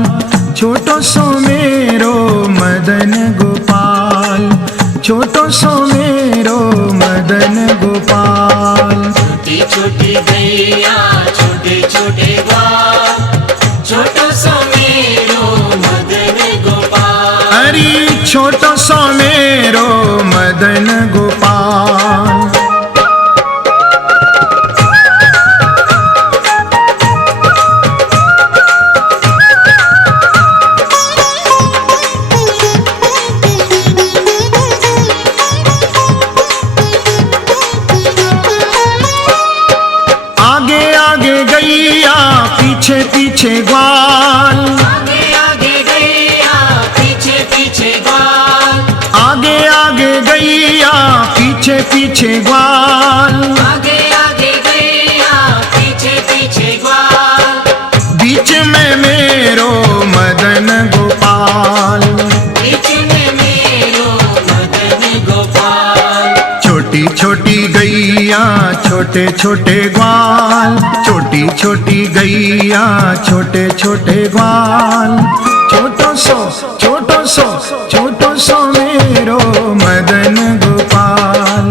छोटो सो मेरो मदन गोपाल, छोटो सो मेरो मदन गोपाल। छोटी छोटी गैया छोटे छोटे ग्वाल, छोटो सो मेरो मदन गोपाल। अरे छोटो सो मेरो मदन गोपाल। आगे आगे गैया पीछे पीछे ग्वाल, आगे आगे गैया पीछे पीछे ग्वाल, आगे आगे गैया पीछे पीछे ग्वाल, आगे आगे गैया पीछे पीछे ग्वाल। बीच में मेरो मदन गोपाल, बीच में मेरो मदन गोपाल। छोटी छोटी गैया छोटे छोटे ग्वाल, छोटी छोटी गैया छोटे छोटे ग्वाल, छोटो सो छोटो सो मेरो मदन गोपाल,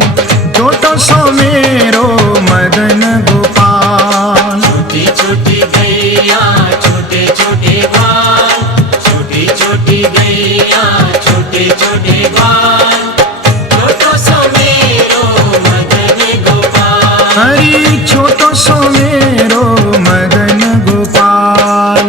छोटो सो मेरो मदन गोपाल। छोटी छोटी गैया छोटे छोटे ग्वाल, छोटी छोटी गैया छोटे छोटे ग्वाल, छोटो सो मेरो मदन गोपाल। हरी छोटो सो मेरो मदन गोपाल।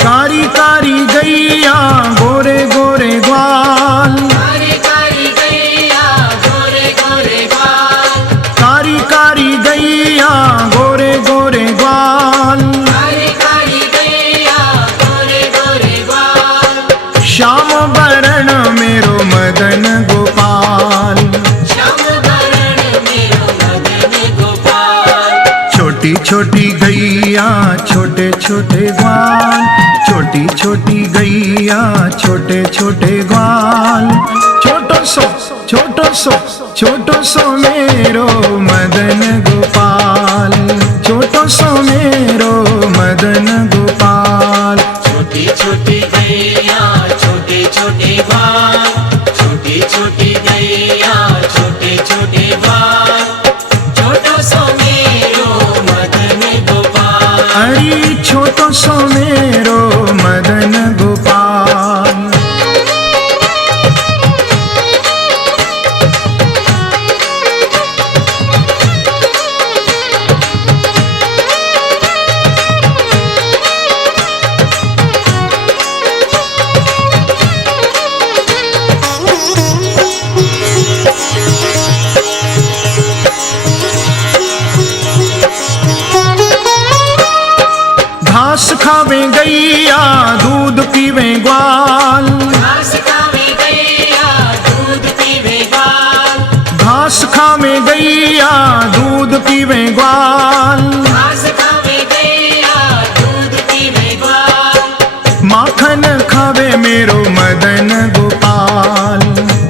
कारी कारी गैया गोरे गोरे ग्वाल, कारी कारी गैया गोरे गोरे ग्वाल, कारी कारी गैया गोरे गोरे ग्वाल, कारी कारी गैया गोरे गोरे ग्वाल। श्याम बरण मेरो मदन गोपाल, श्याम बरण मेरो मदन गोपाल। छोटी छोटी गैया छोटे छोटे ग्वाल, छोटी छोटी गैया छोटे छोटे ग्वाल, छोटो सो मेरो मदन गोपाल, छोटो सो मेरो मदन गोपाल। छोटी छोटी गैया छोटे छोटे ग्वाल, छोटी छोटी गैया छोटे छोटे ग्वाल, छोटो सो मेरो मदन गोपाल। अरे छोटो सो मेरो मदन गोपाल। घास खावे गैया दूध पीवे ग्वाल, घास खावे गैया दूध पीवे ग्वाल, घास खावे गैया दूध पीवे ग्वाल, घास खावे गैया दूध पीवे ग्वाल। माखन खावे मेरो मदन गोपाल,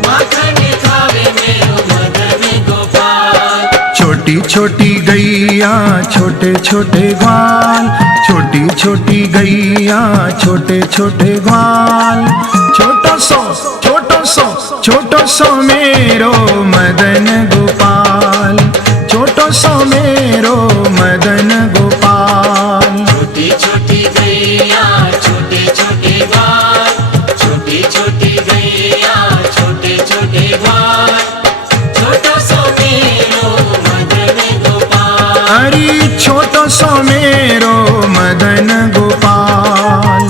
माखन खावे मेरो मदन गोपाल। छोटी छोटी गैया छोटे छोटे ग्वाल, छोटी छोटी गैया छोटे छोटे ग्वाल, छोटो सो मेरो मदन गोपाल, छोटो सो मेरो मदन गोपाल। छोटी छोटी गैया छोटे छोटे ग्वाल, छोटी छोटी गैया छोटे छोटे ग्वाल, छोटो सो मेरो मदन गोपाल। अरे छोटो सो मेरो मदन गोपाल।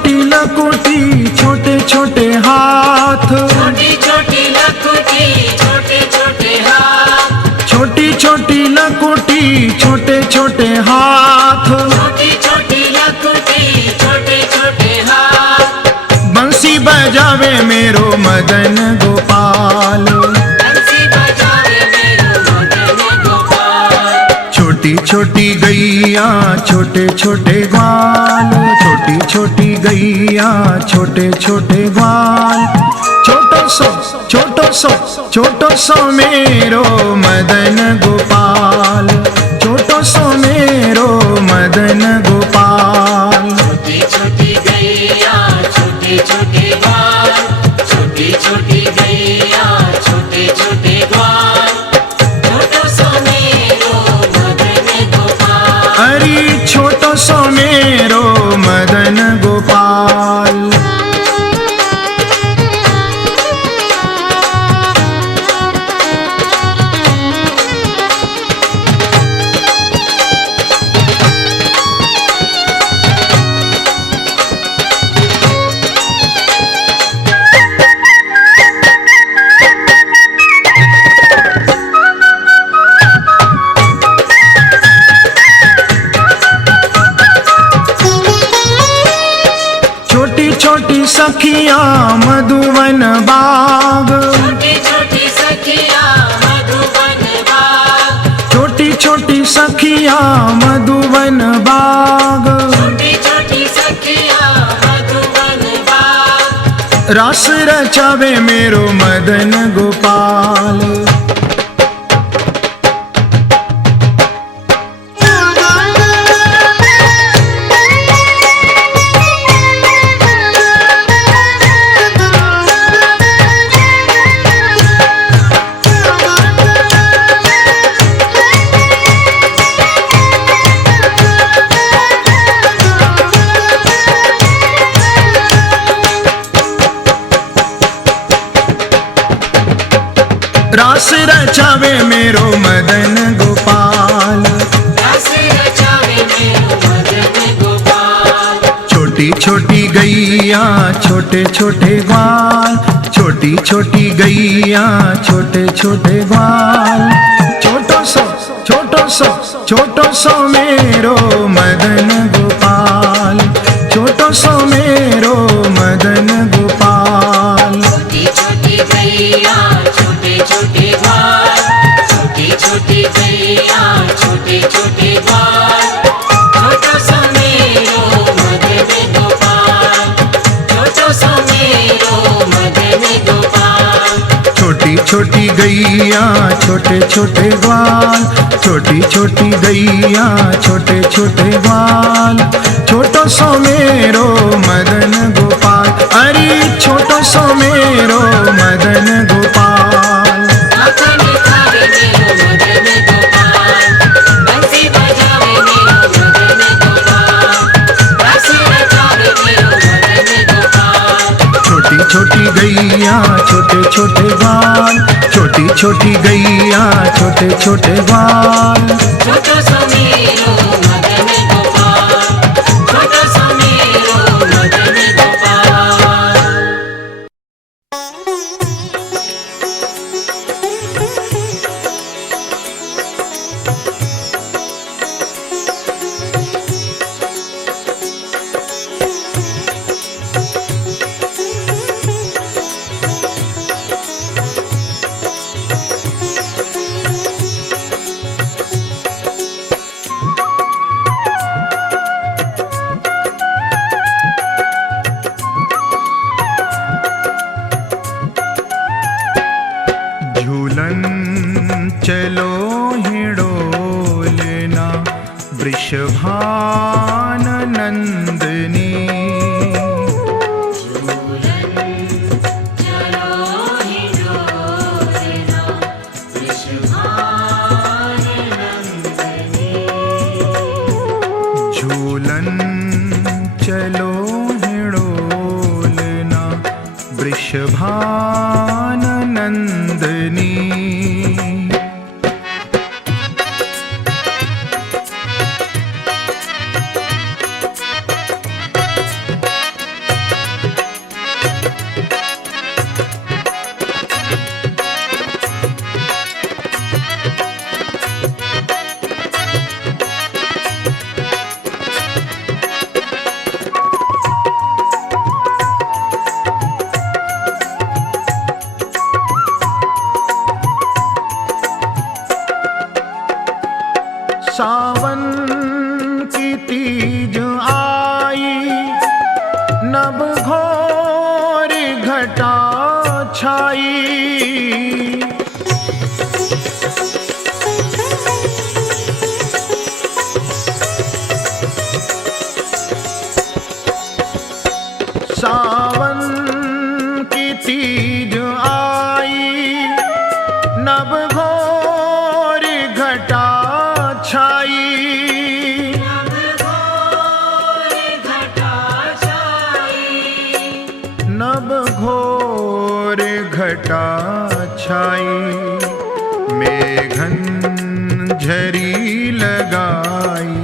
छोटी लकोटी छोटे छोटे हाथ, छोटी छोटी लकुटी छोटे छोटे हाथ, छोटी छोटी लकोटी छोटे छोटे हाथ, छोटी छोटी लकुटी छोटे छोटे हाथ, बंसी बजावे मेरो मदन गोपाल, बंसी बजावे मेरो मदन गोपाल। छोटी छोटी गैया छोटे छोटे ग्वाल, छोटी छोटी गैया छोटे छोटे ग्वाल, छोटो सो मेरो मदन गोपाल, छोटो सो मेरो मदन गोपाल। छोटी छोटी गैया छोटे छोटे ग्वाल, छोटी छोटी गैया छोटे छोटे ग्वाल, छोटो सो मेरो मदन गोपाल। अरे छोटो सो मेरो मदन गोपाल। छोटी सखियाँ मधुवन बाग, छोटी छोटी सखियाँ मधुबन बाग, छोटी छोटी सखियाँ मधुवन बाग, छोटी छोटी सखियाँ मधुबन बाग, रास रचावे मेरो मदन गोपाल। रास रचावे मेरो मदन गोपाल, रास रचावे मेरो मदन गोपाल। छोटी छोटी गैया छोटे छोटे ग्वाल, छोटी छोटी गैया छोटे छोटे ग्वाल, छोटो सो मेरो मदन गोपाल, छोटो सो मेरो मदन गोपाल। छोटी छोटी गैया छोटे छोटे ग्वाल, छोटी छोटी गैया छोटे छोटे ग्वाल, छोटो सो मेरो मदन गोपाल, छोटो सो मेरो मदन गोपाल। छोटी छोटी गैया छोटे छोटे ग्वाल, छोटी छोटी गैया छोटे छोटे ग्वाल, छोटो सो मेरो मदन गोपाल। अरे छोटो सो मेरो मदन गोपाल। मखन खावे मेरो मदन गोपाल, बंसी बजावे मेरो मदन गोपाल, रास रचावे मेरो मदन गोपाल। छोटी छोटी गैया छोटे छोटे ग्वाल, छोटी छोटी गैया छोटे छोटे ग्वाल। छोटो सो मेरो मदन गोपाल, छोटो सो मेरो मदन गोपाल। झूलन चलो हिडोलना वृषभान नंदनी, झूलन चलो हिडोलना वृषभान नंदनी। सावन की तीज आई, नभ घोर घटा छाई। नभ घोर घटा छाई, मेघन झरी लगाई,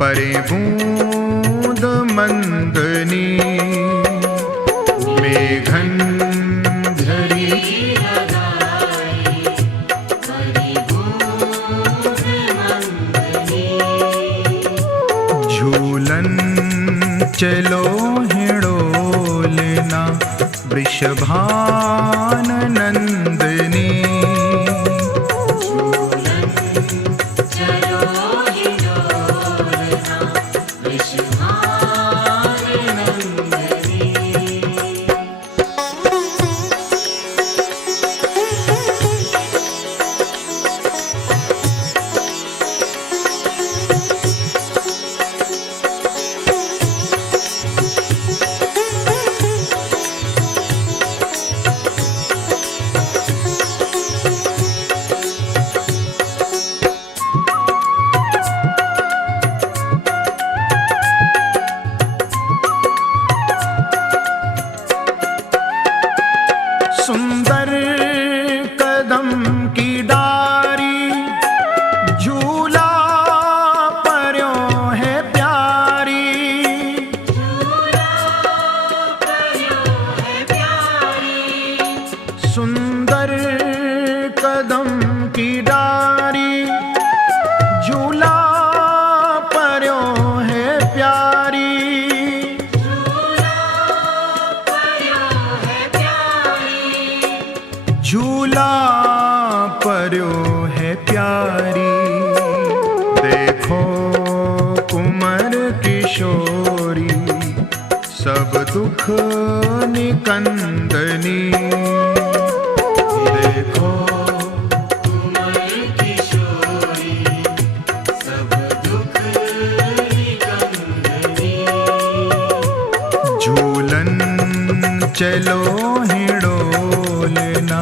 परे बूंद मंदनी। मेघन झरी झूलन चलो हिड़ोलना, वृषभान नंदनी। सुंदर कदम की डारी, झूला पर्यो है प्यारी। सुंदर कदम की डारी, झूला पर्यो है प्यारी। झूला पर्यो है प्यारी, देखो कुंवर किशोरी, सब दुख निकंदनी। देखो कुंवर किशोरी, सब दुख निकंदनी। झूलन चलो हिड़ोलना,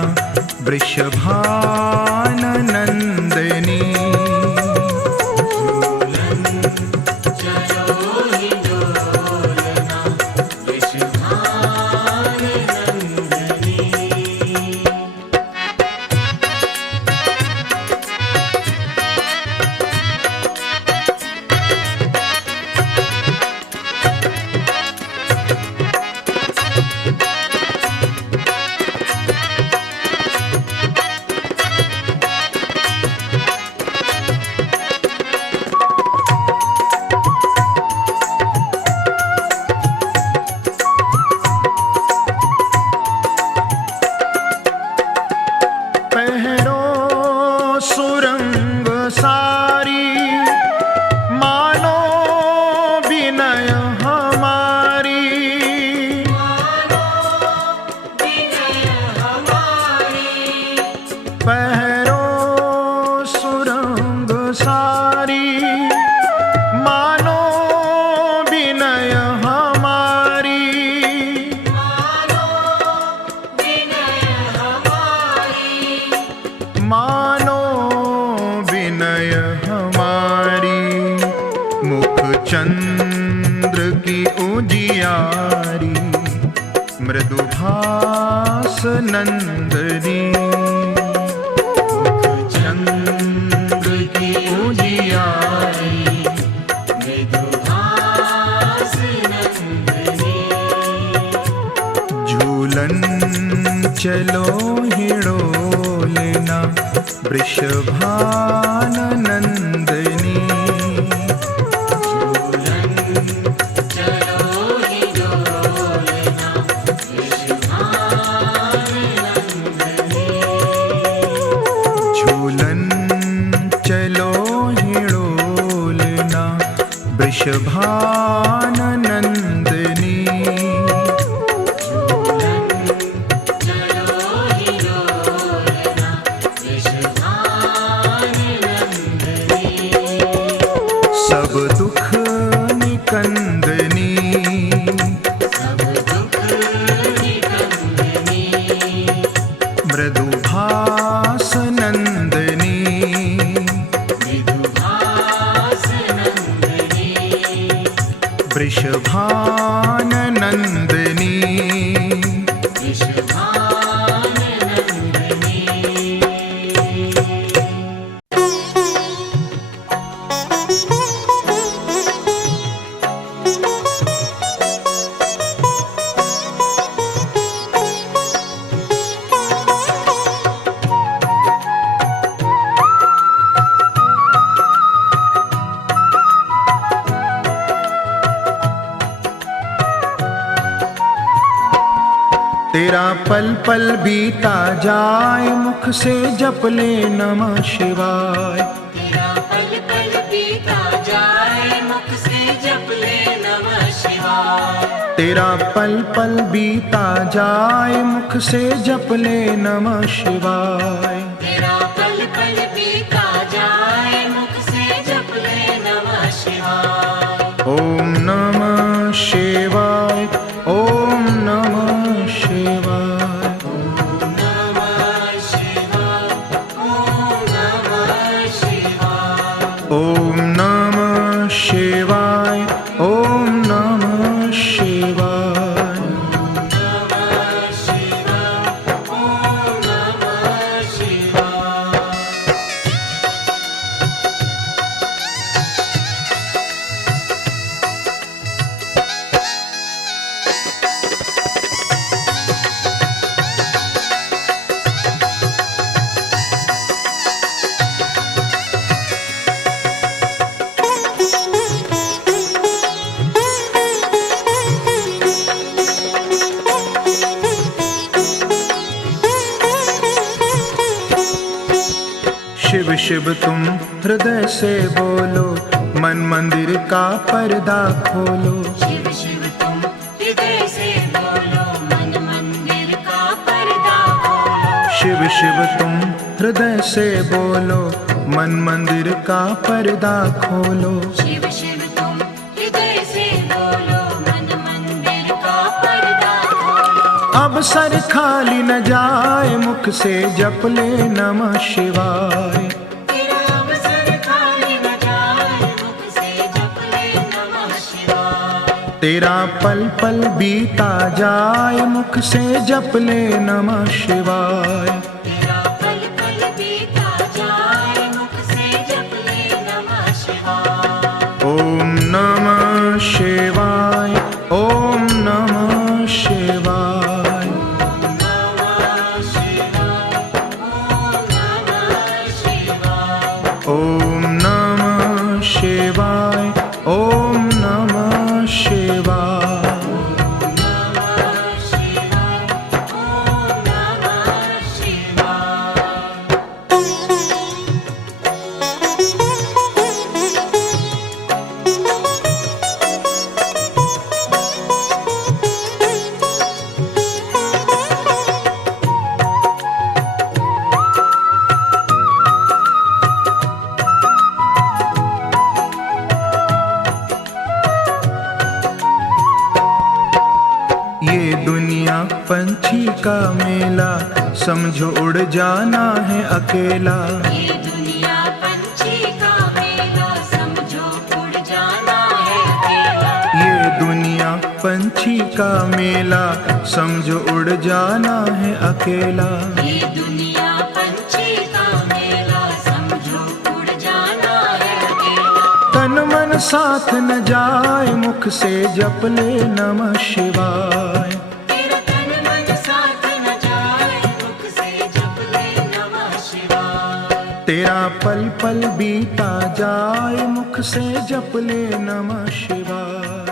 वृषभान नंदनी। झूलन चलो हिड़ोलना, वृषभान नंदनी। पहरो सुरंग सारी, मानो विनय हमारी। पहरो सुरंग सारी, मानो विनय हमारी। मानो विनय हमारी, मुख चंद्र की उजियारी, मृदुभास नंदनी। मुख चंद्र की उजियारी, मृदुभास नंदनी। झूलन चलो हिड़ोलना, वृषभान नंदनी। झूलन चलो हिड़ोलना, वृषभान नंदनी। झूलन चलो तेरा पल पल बीता जाए मुख से जप ले नमः शिवाय। तेरा पल पल बीता जाए मुख से जप ले नमः शिवाय। तेरा पल पल बीता जाए मुख से जप ले नमः शिवाय। तेरा पल पल बीता जाए मुख से जप ले नमः शिवाय। ओम नमः शिवाय, ओम नमः शिवाय। ओम नमः शिवाय, ओम नमः शिवाय। ओम नमः शिवाय, ओम नमः शिवाय। नमः शिवाय, ओम नमः शिवाय। शिव शिव तुम हृदय से बोलो, मन मंदिर का पर्दा खोलो। शिव शिव तुम हृदय से बोलो, मन मंदिर का पर्दा खोलो। शिव शिव तुम हृदय से बोलो, मन मंदिर का पर्दा खोलो। शिव शिव तुम हृदय से बोलो, मन मंदिर का पर्दा खोलो। अब सर खाली न जाए मुख से जप ले नमः शिवाय। तेरा अवसर खाली न जाए मुख से जप ले नमः शिवाय। तेरा पल पल बीता जाए मुख से जप ले नमः शिवाय। तेरा पल पल बीता जाए मुख से जप ले नमः शिवाय। ओम नमः शिवाय, ओम नमः शिवाय। नमः शिवाय, ओम नमः शिवाय। ओम नमः शिवाय, ओम नमः शिवाय। नमः शिवाय, ओम नमः शिवाय। ये दुनिया पंछी का मेला, समझो उड़ जाना है अकेला। ये दुनिया पंछी का मेला, समझो उड़ जाना है अकेला। ये दुनिया पंछी का मेला, समझो उड़ जाना है अकेला। ये दुनिया पंछी का मेला, समझो उड़ जाना है अकेला। तन मन साथ न जाए मुख से जप ले नमः शिवाय। तेरा तन मन साथ न जाए मुख से जप ले नमः शिवाय। तेरा पल पल बीता जाए मुख से जप ले नमः शिवाय।